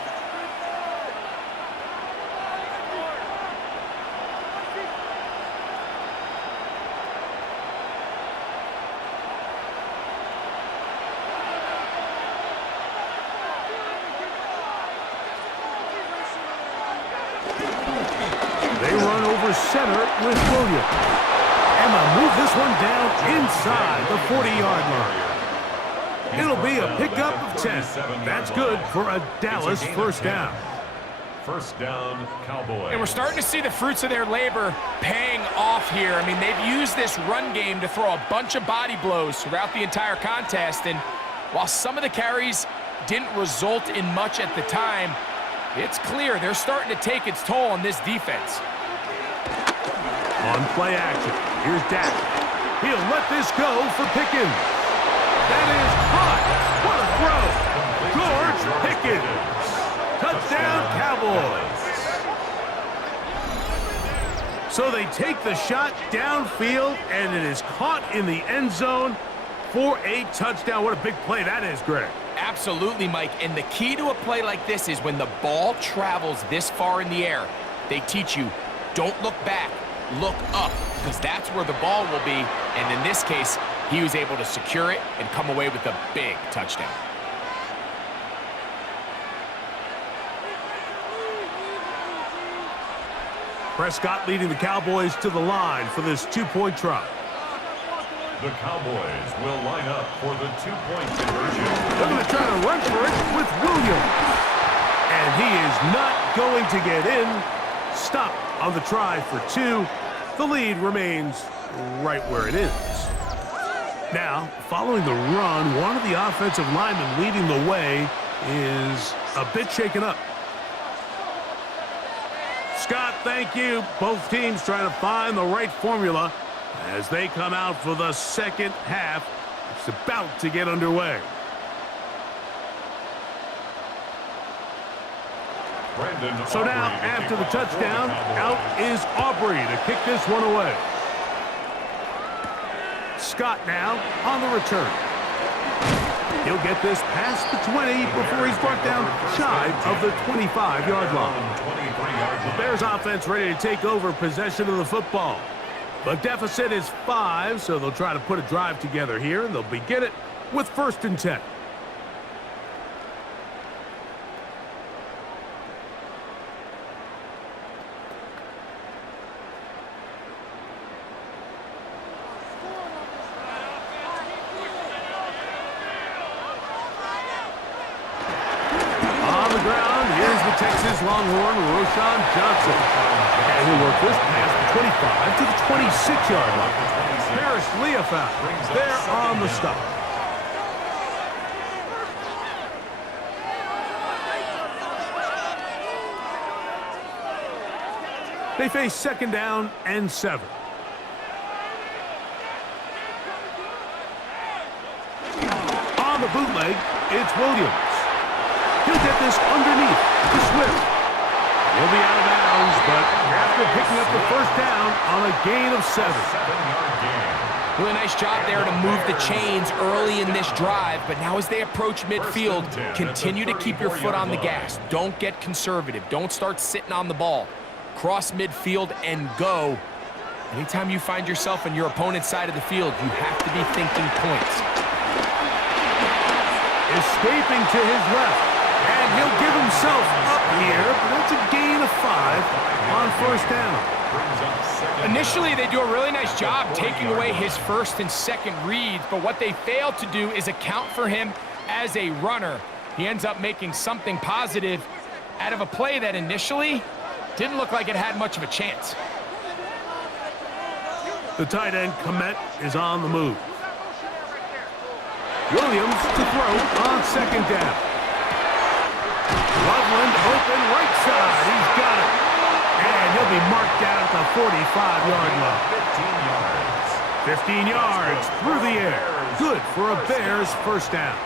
They run over center with Williams. And they'll move this one down inside the 40-yard line. It'll be a pickup of 10. That's good for a Dallas 1st down. 1st down, Cowboys. And we're starting to see the fruits of their labor paying off here. I mean, they've used this run game to throw a bunch of body blows throughout the entire contest. And while some of the carries didn't result in much at the time, it's clear they're starting to take its toll on this defense. On play action, here's Dak. He'll let this go for Pickens. That is hot. What a throw. George Pickens. Touchdown, Cowboys. So they take the shot downfield, and it is caught in the end zone for a touchdown. What a big play that is, Greg. Absolutely, Mike. And the key to a play like this is when the ball travels this far in the air, they teach you, don't look back, look up, because that's where the ball will be. And in this case, he was able to secure it and come away with a big touchdown. Prescott leading the Cowboys to the line for this 2-point try. The Cowboys will line up for the 2-point conversion. They're going to try to run for it with Williams. And he is not going to get in. Stop on the try for 2. The lead remains right where it is. Now, following the run, one of the offensive linemen leading the way is a bit shaken up. Scott, thank you. Both teams trying to find the right formula as they come out for the second half. It's about to get underway. So now, after the touchdown, out is Aubrey to kick this one away. Scott now on the return. He'll get this past the 20 before he's brought down shy of the 25-yard line. The Bears offense ready to take over possession of the football. The deficit is 5, so they'll try to put a drive together here, and they'll begin it with 1st and 10. On the ground, here's the Texas Longhorn, Roschon Johnson. And he'll work this past the 25 to the 26-yard line. Paris Leofau there on the stop. They face 2nd down and 7. On the bootleg, it's Williams. He'll get this underneath to Swift. He'll be out of bounds, but after picking up the 1st down on a gain of 7. 7-yard gain. Really nice job there to move the chains early in this drive, but now as they approach midfield, continue to keep your foot on the gas. Don't get conservative. Don't start sitting on the ball. Cross midfield and go. Anytime you find yourself on your opponent's side of the field, you have to be thinking points. Escaping to his left, and he'll give himself up here, but that's a gain of 5 on first down. Initially, they do a really nice job taking away his first and second reads, but what they fail to do is account for him as a runner. He ends up making something positive out of a play that initially didn't look like it had much of a chance. The tight end, Komet, is on the move. Williams to throw on second down. Loveland open right side. He's got it. And he'll be marked down at the 45-yard line. 15 yards through the air. Good for a Bears first down.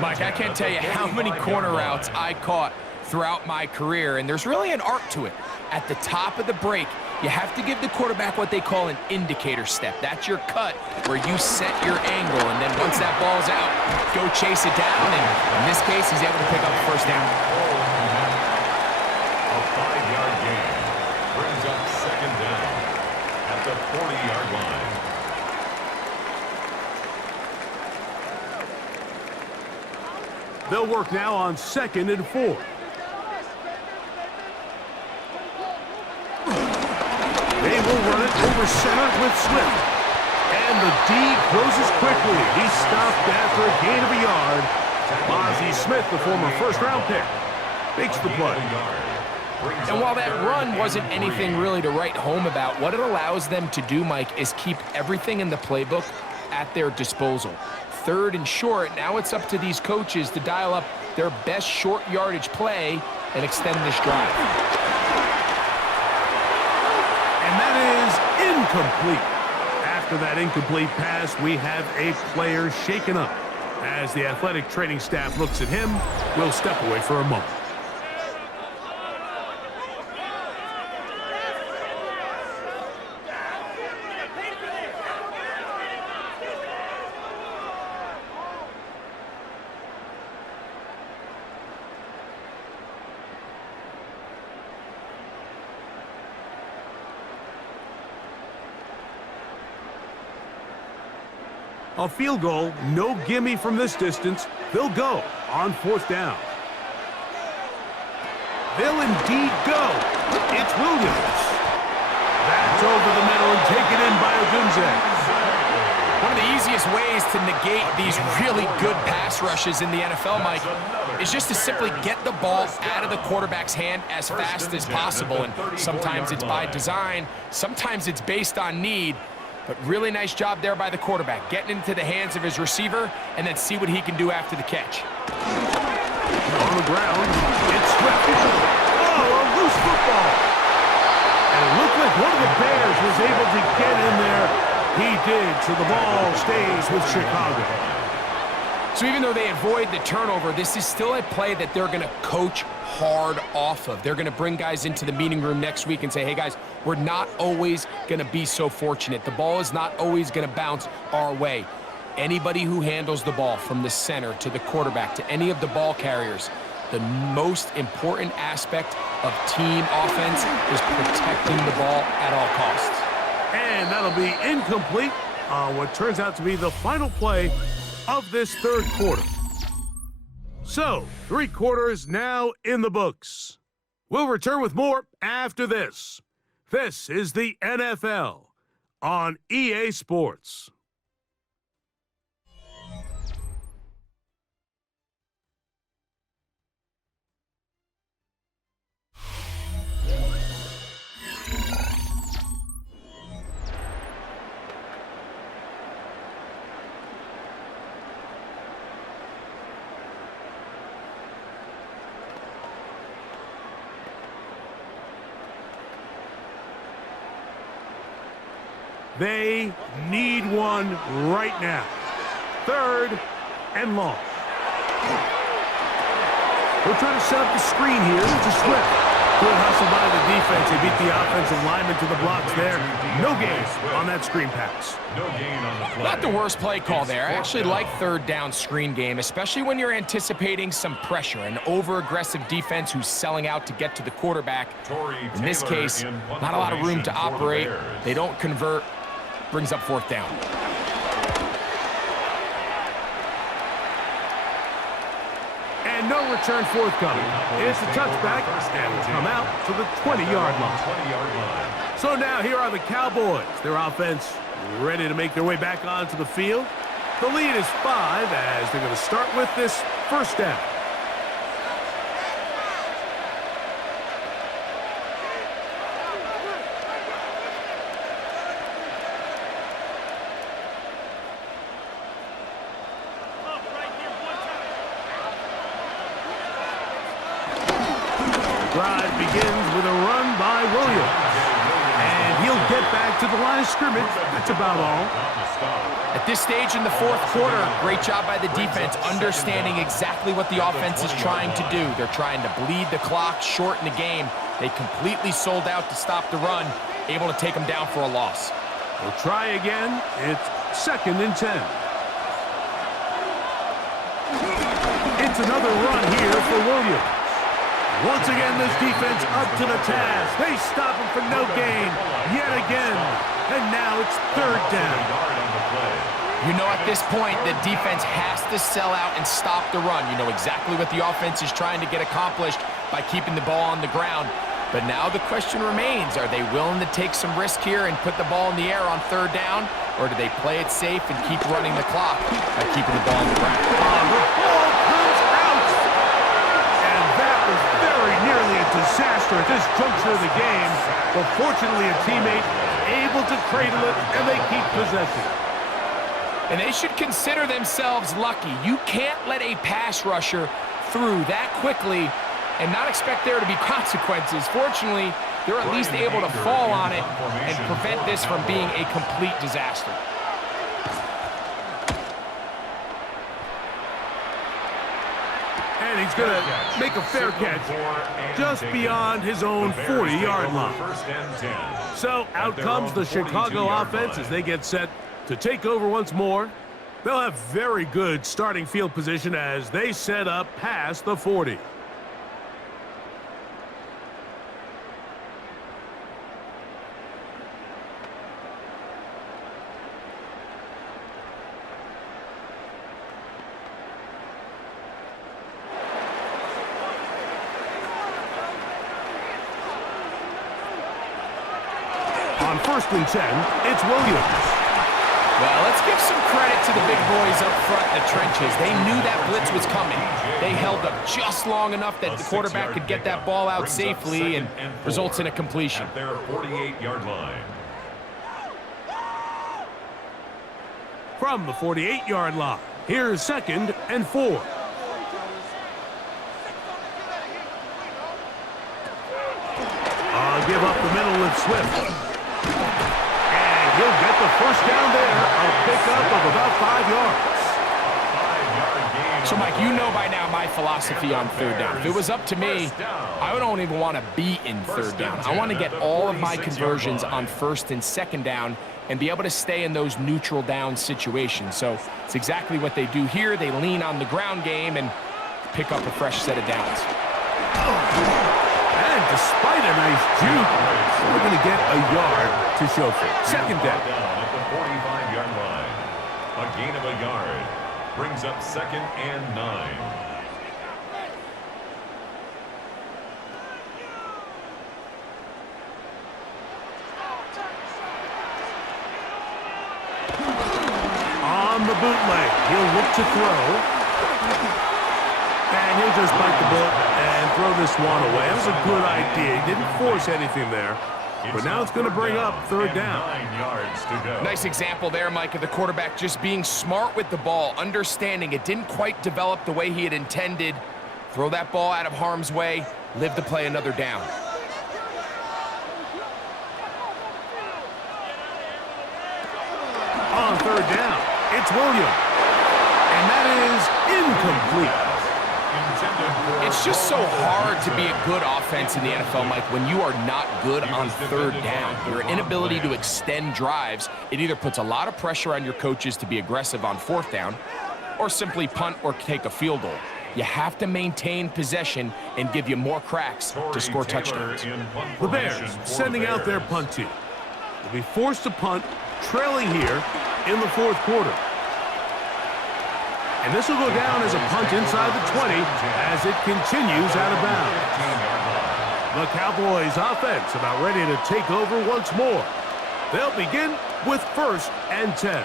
Mike, I can't tell you how many corner routes I caught throughout my career, and there's really an art to it. At the top of the break, you have to give the quarterback what they call an indicator step. That's your cut where you set your angle, and then once that ball's out, go chase it down, and in this case, he's able to pick up the first down. A 5-yard gain brings up second down at the 40-yard line. They'll work now on 2nd and 4. They will run it over center with Swift. And the D closes quickly. He's stopped after a gain of a yard. Ozzie Smith, the former first-round pick, makes the play. And while that run wasn't anything really to write home about, what it allows them to do, Mike, is keep everything in the playbook at their disposal. 3rd and short, now it's up to these coaches to dial up their best short yardage play and extend this drive. And that is incomplete. After that incomplete pass, we have a player shaken up. As the athletic training staff looks at him, we'll step away for a moment. A field goal, no gimme from this distance. They'll go on 4th down. They'll indeed go. It's Williams. That's over the middle and taken in by Odunze. One of the easiest ways to negate these really good pass rushes in the NFL, Mike, is just to simply get the ball out of the quarterback's hand as fast as possible. And sometimes it's by design, sometimes it's based on need. But really nice job there by the quarterback, getting into the hands of his receiver and then see what he can do after the catch. On the ground, it's Swift. Oh, a loose football. And it looked like one of the Bears was able to get in there. He did, so the ball stays with Chicago. So even though they avoid the turnover, this is still a play that they're going to coach hard off of. They're going to bring guys into the meeting room next week and say, hey guys, we're not always going to be so fortunate. The ball is not always going to bounce our way. Anybody who handles the ball from the center to the quarterback to any of the ball carriers, the most important aspect of team offense is protecting the ball at all costs. And that'll be incomplete on what turns out to be the final play of this 3rd quarter. So, 3 quarters now in the books. We'll return with more after this. This is the NFL on EA Sports. They need one right now. 3rd and long. They'll try to set up the screen here to Swift. Good hustle by the defense. They beat the offensive lineman to the blocks there. No gain on that screen pass. No gain on the play. Not the worst play call there. I actually like third down screen game, especially when you're anticipating some pressure, an over-aggressive defense who's selling out to get to the quarterback. In this case, not a lot of room to operate. They don't convert. Brings up fourth down. And no return forthcoming. It's a touchback, and will come out to the 20-yard line. So now here are the Cowboys. Their offense ready to make their way back onto the field. The lead is 5 as they're going to start with this first down. Drive begins with a run by Williams. And he'll get back to the line of scrimmage. That's about all. At this stage in the fourth quarter, great job by the defense, understanding exactly what the offense is trying to do. They're trying to bleed the clock, shorten the game. They completely sold out to stop the run, able to take them down for a loss. We'll try again. It's 2nd and 10. It's another run here for Williams. Once again, this defense up to the task. They stop him for no gain yet again. And now it's 3rd down. You know, at this point, the defense has to sell out and stop the run. You know exactly what the offense is trying to get accomplished by keeping the ball on the ground. But now the question remains, are they willing to take some risk here and put the ball in the air on 3rd down? Or do they play it safe and keep running the clock by keeping the ball on the ground? The ball comes out. And that was very nearly a disaster at this juncture of the game. But fortunately, a teammate able to cradle it, and they keep possession. And they should consider themselves lucky. You can't let a pass rusher through that quickly and not expect there to be consequences. Fortunately, they're at least able to fall on it and prevent this from being a complete disaster. And he's going to make a fair catch just beyond his own 40-yard line. So out comes the Chicago offense as they get set to take over once more. They'll have very good starting field position as they set up past the 40. On 1st and 10, it's Williams. Well, let's give some credit to the big boys up front in the trenches. They knew that blitz was coming. They held up just long enough that the quarterback could get that ball out safely and results in a completion. At their 48-yard line. From the 48-yard line, here's 2nd and 4. Give up the middle with Swift. And he'll get the first down there. A pickup of about 5 yards. So, Mike, you know by now my philosophy on 3rd down. If it was up to me, I don't even want to be in 3rd down. I want to get all of my conversions on 1st and 2nd down and be able to stay in those neutral down situations. So it's exactly what they do here. They lean on the ground game and pick up a fresh set of downs. And despite a nice juke, we're going to get a yard to show for it. 2nd down. At the 45-yard line. A gain of a yard brings up 2nd and 9. On the bootleg, he'll look to throw. And he'll just bite the bullet and throw this one away. That was a good idea. He didn't force anything there. But now it's going to bring up 3rd down. 9 yards to go. Nice example there, Mike, of the quarterback just being smart with the ball, understanding it didn't quite develop the way he had intended. Throw that ball out of harm's way, live to play another down. On 3rd down, it's Williams. And that is incomplete. It's just so hard to be a good offense in the NFL, Mike, when you are not good on third down. Your inability to extend drives, it either puts a lot of pressure on your coaches to be aggressive on fourth down or simply punt or take a field goal. You have to maintain possession and give you more cracks to score touchdowns. The Bears sending out their punt team. They'll be forced to punt, trailing here in the fourth quarter. And this will go down as a punt inside the 20 as it continues out of bounds. The Cowboys offense about ready to take over once more. They'll begin with 1st and 10.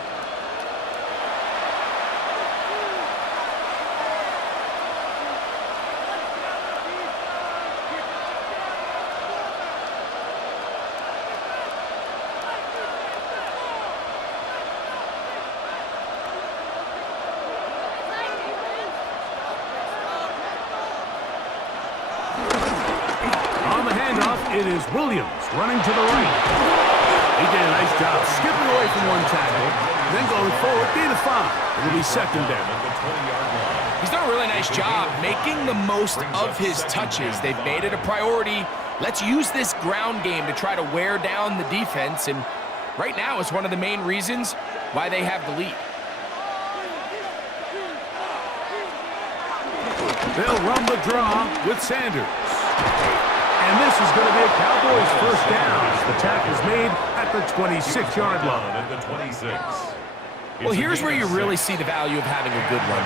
It is Williams running to the right. He did a nice job skipping away from one tackle, then going forward, gain of 5. It'll be 2nd down. He's done a really nice job making the most of his touches. They've made it a priority. Let's use this ground game to try to wear down the defense, and right now it's one of the main reasons why they have the lead. They'll run the draw with Sanders. And this is going to be a Cowboys 1st down. The tackle's made at the 26-yard line. Well, here's where you really see the value of having a good run.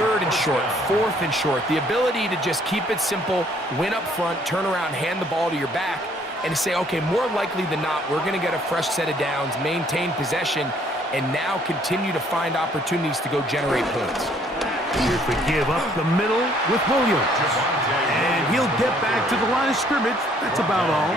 3rd and short, 4th and short. The ability to just keep it simple, win up front, turn around, hand the ball to your back, and to say, okay, more likely than not, we're going to get a fresh set of downs, maintain possession, and now continue to find opportunities to go generate points. Here's the give up the middle with Williams. And he'll get back to the line of scrimmage. That's about all.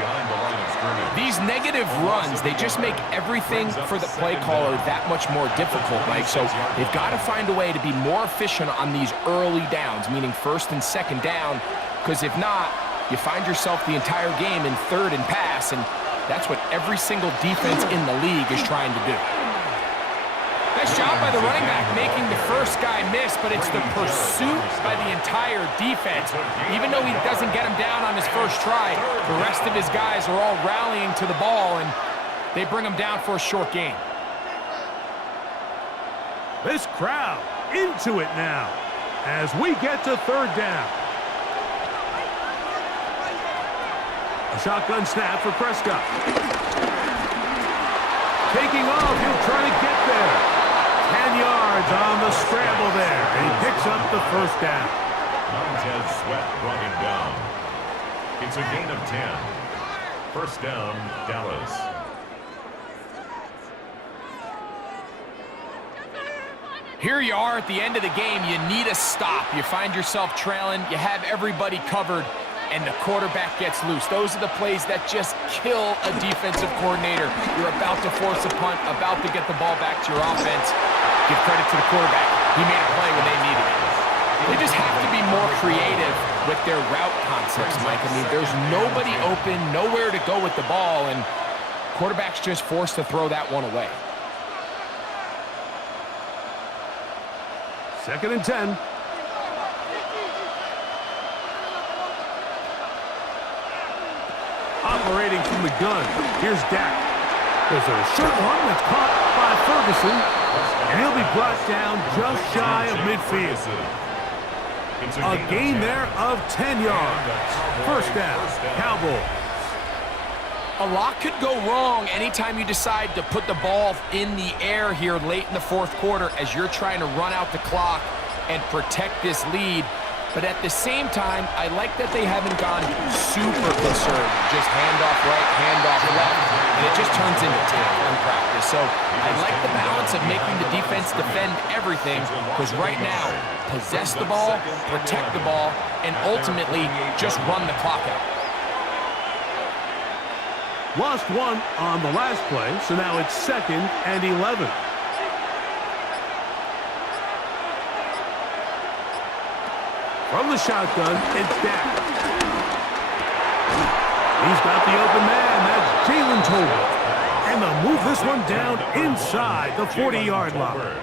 These negative runs, they just make everything for the play caller that much more difficult, Mike. So they've got to find a way to be more efficient on these early downs, meaning 1st and 2nd down, because if not, you find yourself the entire game in 3rd and pass, and that's what every single defense in the league is trying to do. Nice job by the running back making the first guy miss, but it's the pursuit by the entire defense. Even though he doesn't get him down on his first try, the rest of his guys are all rallying to the ball, and they bring him down for a short gain. This crowd into it now as we get to 3rd down. A shotgun snap for Prescott. Taking off, he'll try to get there. 10 yards on the scramble there, and he picks up the 1st down. Montez Sweat brought him down. It's a gain of 10. 1st down, Dallas. Here you are at the end of the game. You need a stop. You find yourself trailing. You have everybody covered, and the quarterback gets loose. Those are the plays that just kill a defensive coordinator. You're about to force a punt, about to get the ball back to your offense. Give credit to the quarterback. He made a play when they needed it. They just have to be more creative with their route concepts, Mike. I mean, there's nobody open, nowhere to go with the ball, and quarterback's just forced to throw that one away. 2nd and 10. Operating from the gun. Here's Dak. There's a short one that's caught by Ferguson, and he'll be brought down just shy of midfield. A gain there of 10 yards. 1st down, Cowboys. A lot could go wrong anytime you decide to put the ball in the air here late in the 4th quarter as you're trying to run out the clock and protect this lead. But at the same time, I like that they haven't gone super concerned. Just handoff right, handoff left, and it just turns into tackling practice. So I like the balance of making the defense defend everything, because right now, possess the ball, protect the ball, and ultimately just run the clock out. Lost one on the last play, so now it's 2nd and 11. From the shotgun, it's Dak. He's got the open man. That's Jalen Tolbert. And they'll move this one down inside the 40-yard line.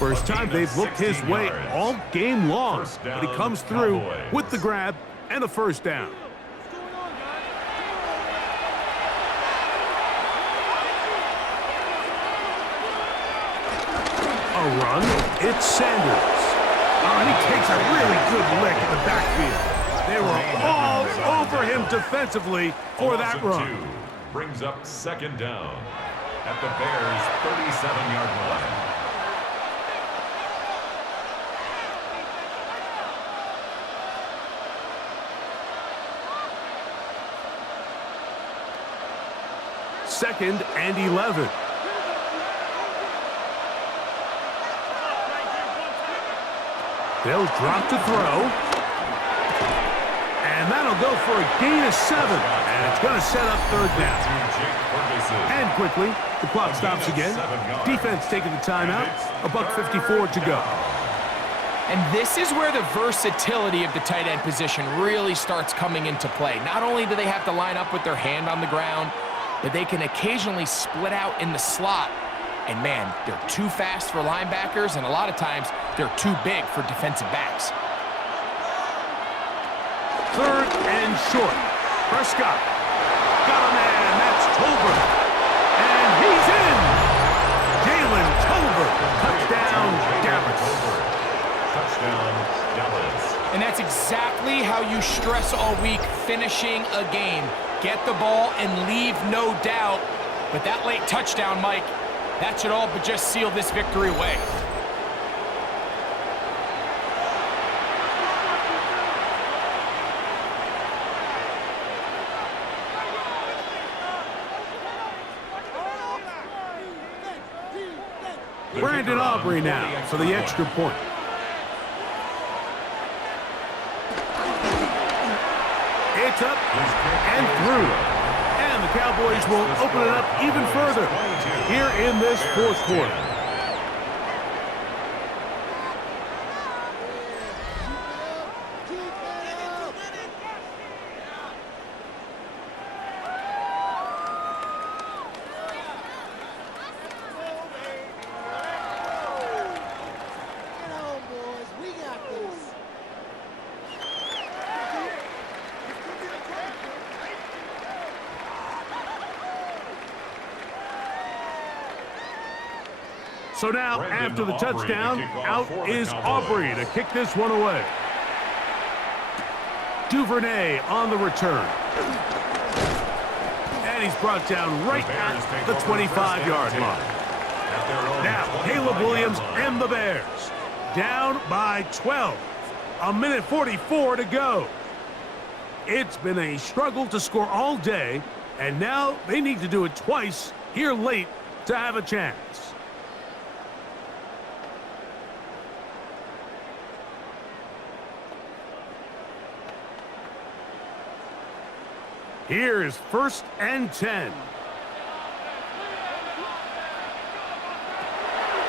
First time they've looked his way all game long, but he comes through with the grab and a first down. A run, it's Sanders. And he takes a really good lick in the backfield. They were all over him defensively for that run. Brings up second down at the Bears' 37-yard line. Second and 11. They'll drop to throw. And that'll go for a gain of 7. And it's going to set up third down. And quickly, the clock stops again. Defense taking the timeout. $1:54 to go. And this is where the versatility of the tight end position really starts coming into play. Not only do they have to line up with their hand on the ground, but they can occasionally split out in the slot. And man, they're too fast for linebackers, and a lot of times they're too big for defensive backs. Third and short. Prescott. Got a man. That's Tolbert. And he's in. Jalen Tolbert. Touchdown, Dallas. Touchdown, Dallas. And that's exactly how you stress all week, finishing a game. Get the ball and leave no doubt. But that late touchdown, Mike, that should all but just seal this victory away. Brandon Aubrey now for the extra point. It's up and through. And the Cowboys will open it up even further here in this fourth quarter. So now, after the touchdown, out is Aubrey to kick this one away. Duvernay on the return. And he's brought down right at the 25-yard line. Now, Caleb Williams and the Bears down by 12. 1:44 to go. It's been a struggle to score all day, and now they need to do it twice here late to have a chance. Here is 1st and 10.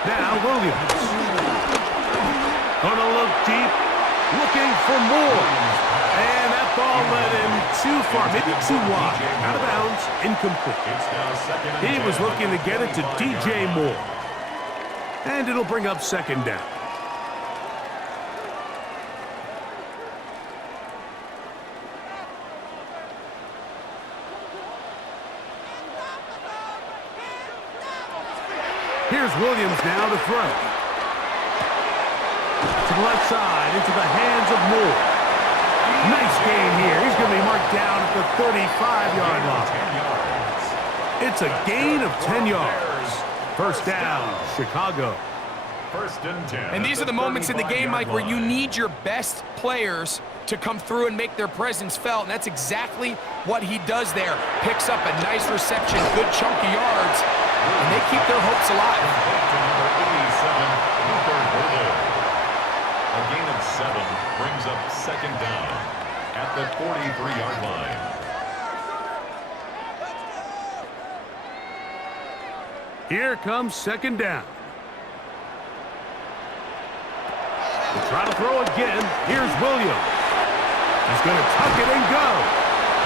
Now Williams. Gonna look deep, looking for more. And that ball led him too far, maybe too wide. Out of bounds, incomplete. He was looking to get it to DJ Moore. And it'll bring up second down. Here's Williams now to throw. To the left side, into the hands of Moore. Nice gain here. He's going to be marked down at the 35-yard line. It's a gain of 10 yards. First down, Chicago. 1st and 10. And these are the moments in the game, Mike, where you need your best players to come through and make their presence felt. And that's exactly what he does there. Picks up a nice reception, good chunk of yards. And they keep their hopes alive. A gain of 7 brings up second down at the 43-yard line. Here comes second down. They try to throw again. Here's Williams. He's going to tuck it and go.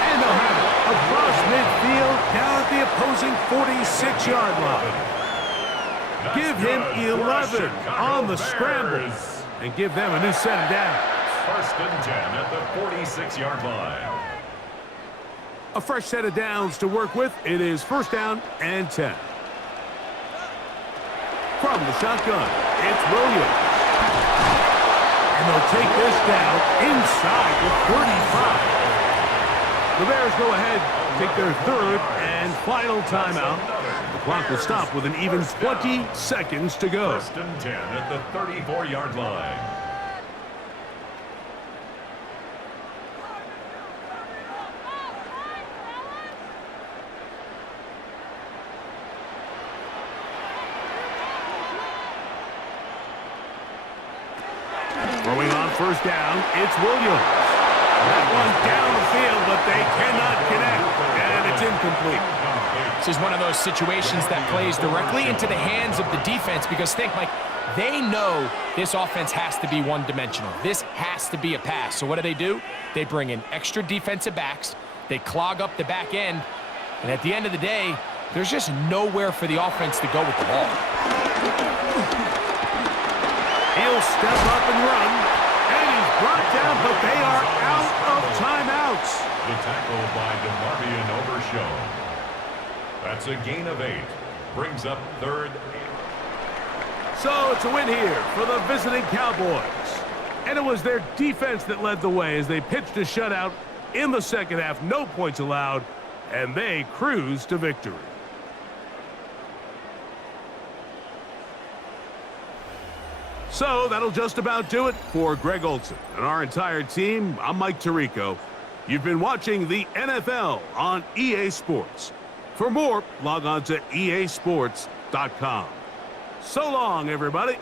And they'll have it across midfield down at the opposing 46-yard line. Give him 11 on the scramble and give them a new set of downs. First and 10 at the 46-yard line. A fresh set of downs to work with. It is first down and 10. From the shotgun, it's Williams. And they'll take this down inside the 35. The Bears go ahead, take their third and final timeout. The clock will stop with an even 20 seconds to go. First and 10 at the 34-yard line. Throwing on first down, it's Williams. That one down the field, but they cannot connect, and it's incomplete. This is one of those situations that plays directly into the hands of the defense because think, like, they know this offense has to be one-dimensional. This has to be a pass. So what do? They bring in extra defensive backs. They clog up the back end. And at the end of the day, there's just nowhere for the offense to go with the ball. He'll step up and run, and he's brought down, but they are out of timeouts. The tackle by DeMarvion Overshown. That's a gain of 8. Brings up third. So it's a win here for the visiting Cowboys. And it was their defense that led the way as they pitched a shutout in the second half. No points allowed, and they cruised to victory. So that'll just about do it for Greg Olsen and our entire team. I'm Mike Tirico. You've been watching the NFL on EA Sports. For more, log on to easports.com. So long, everybody.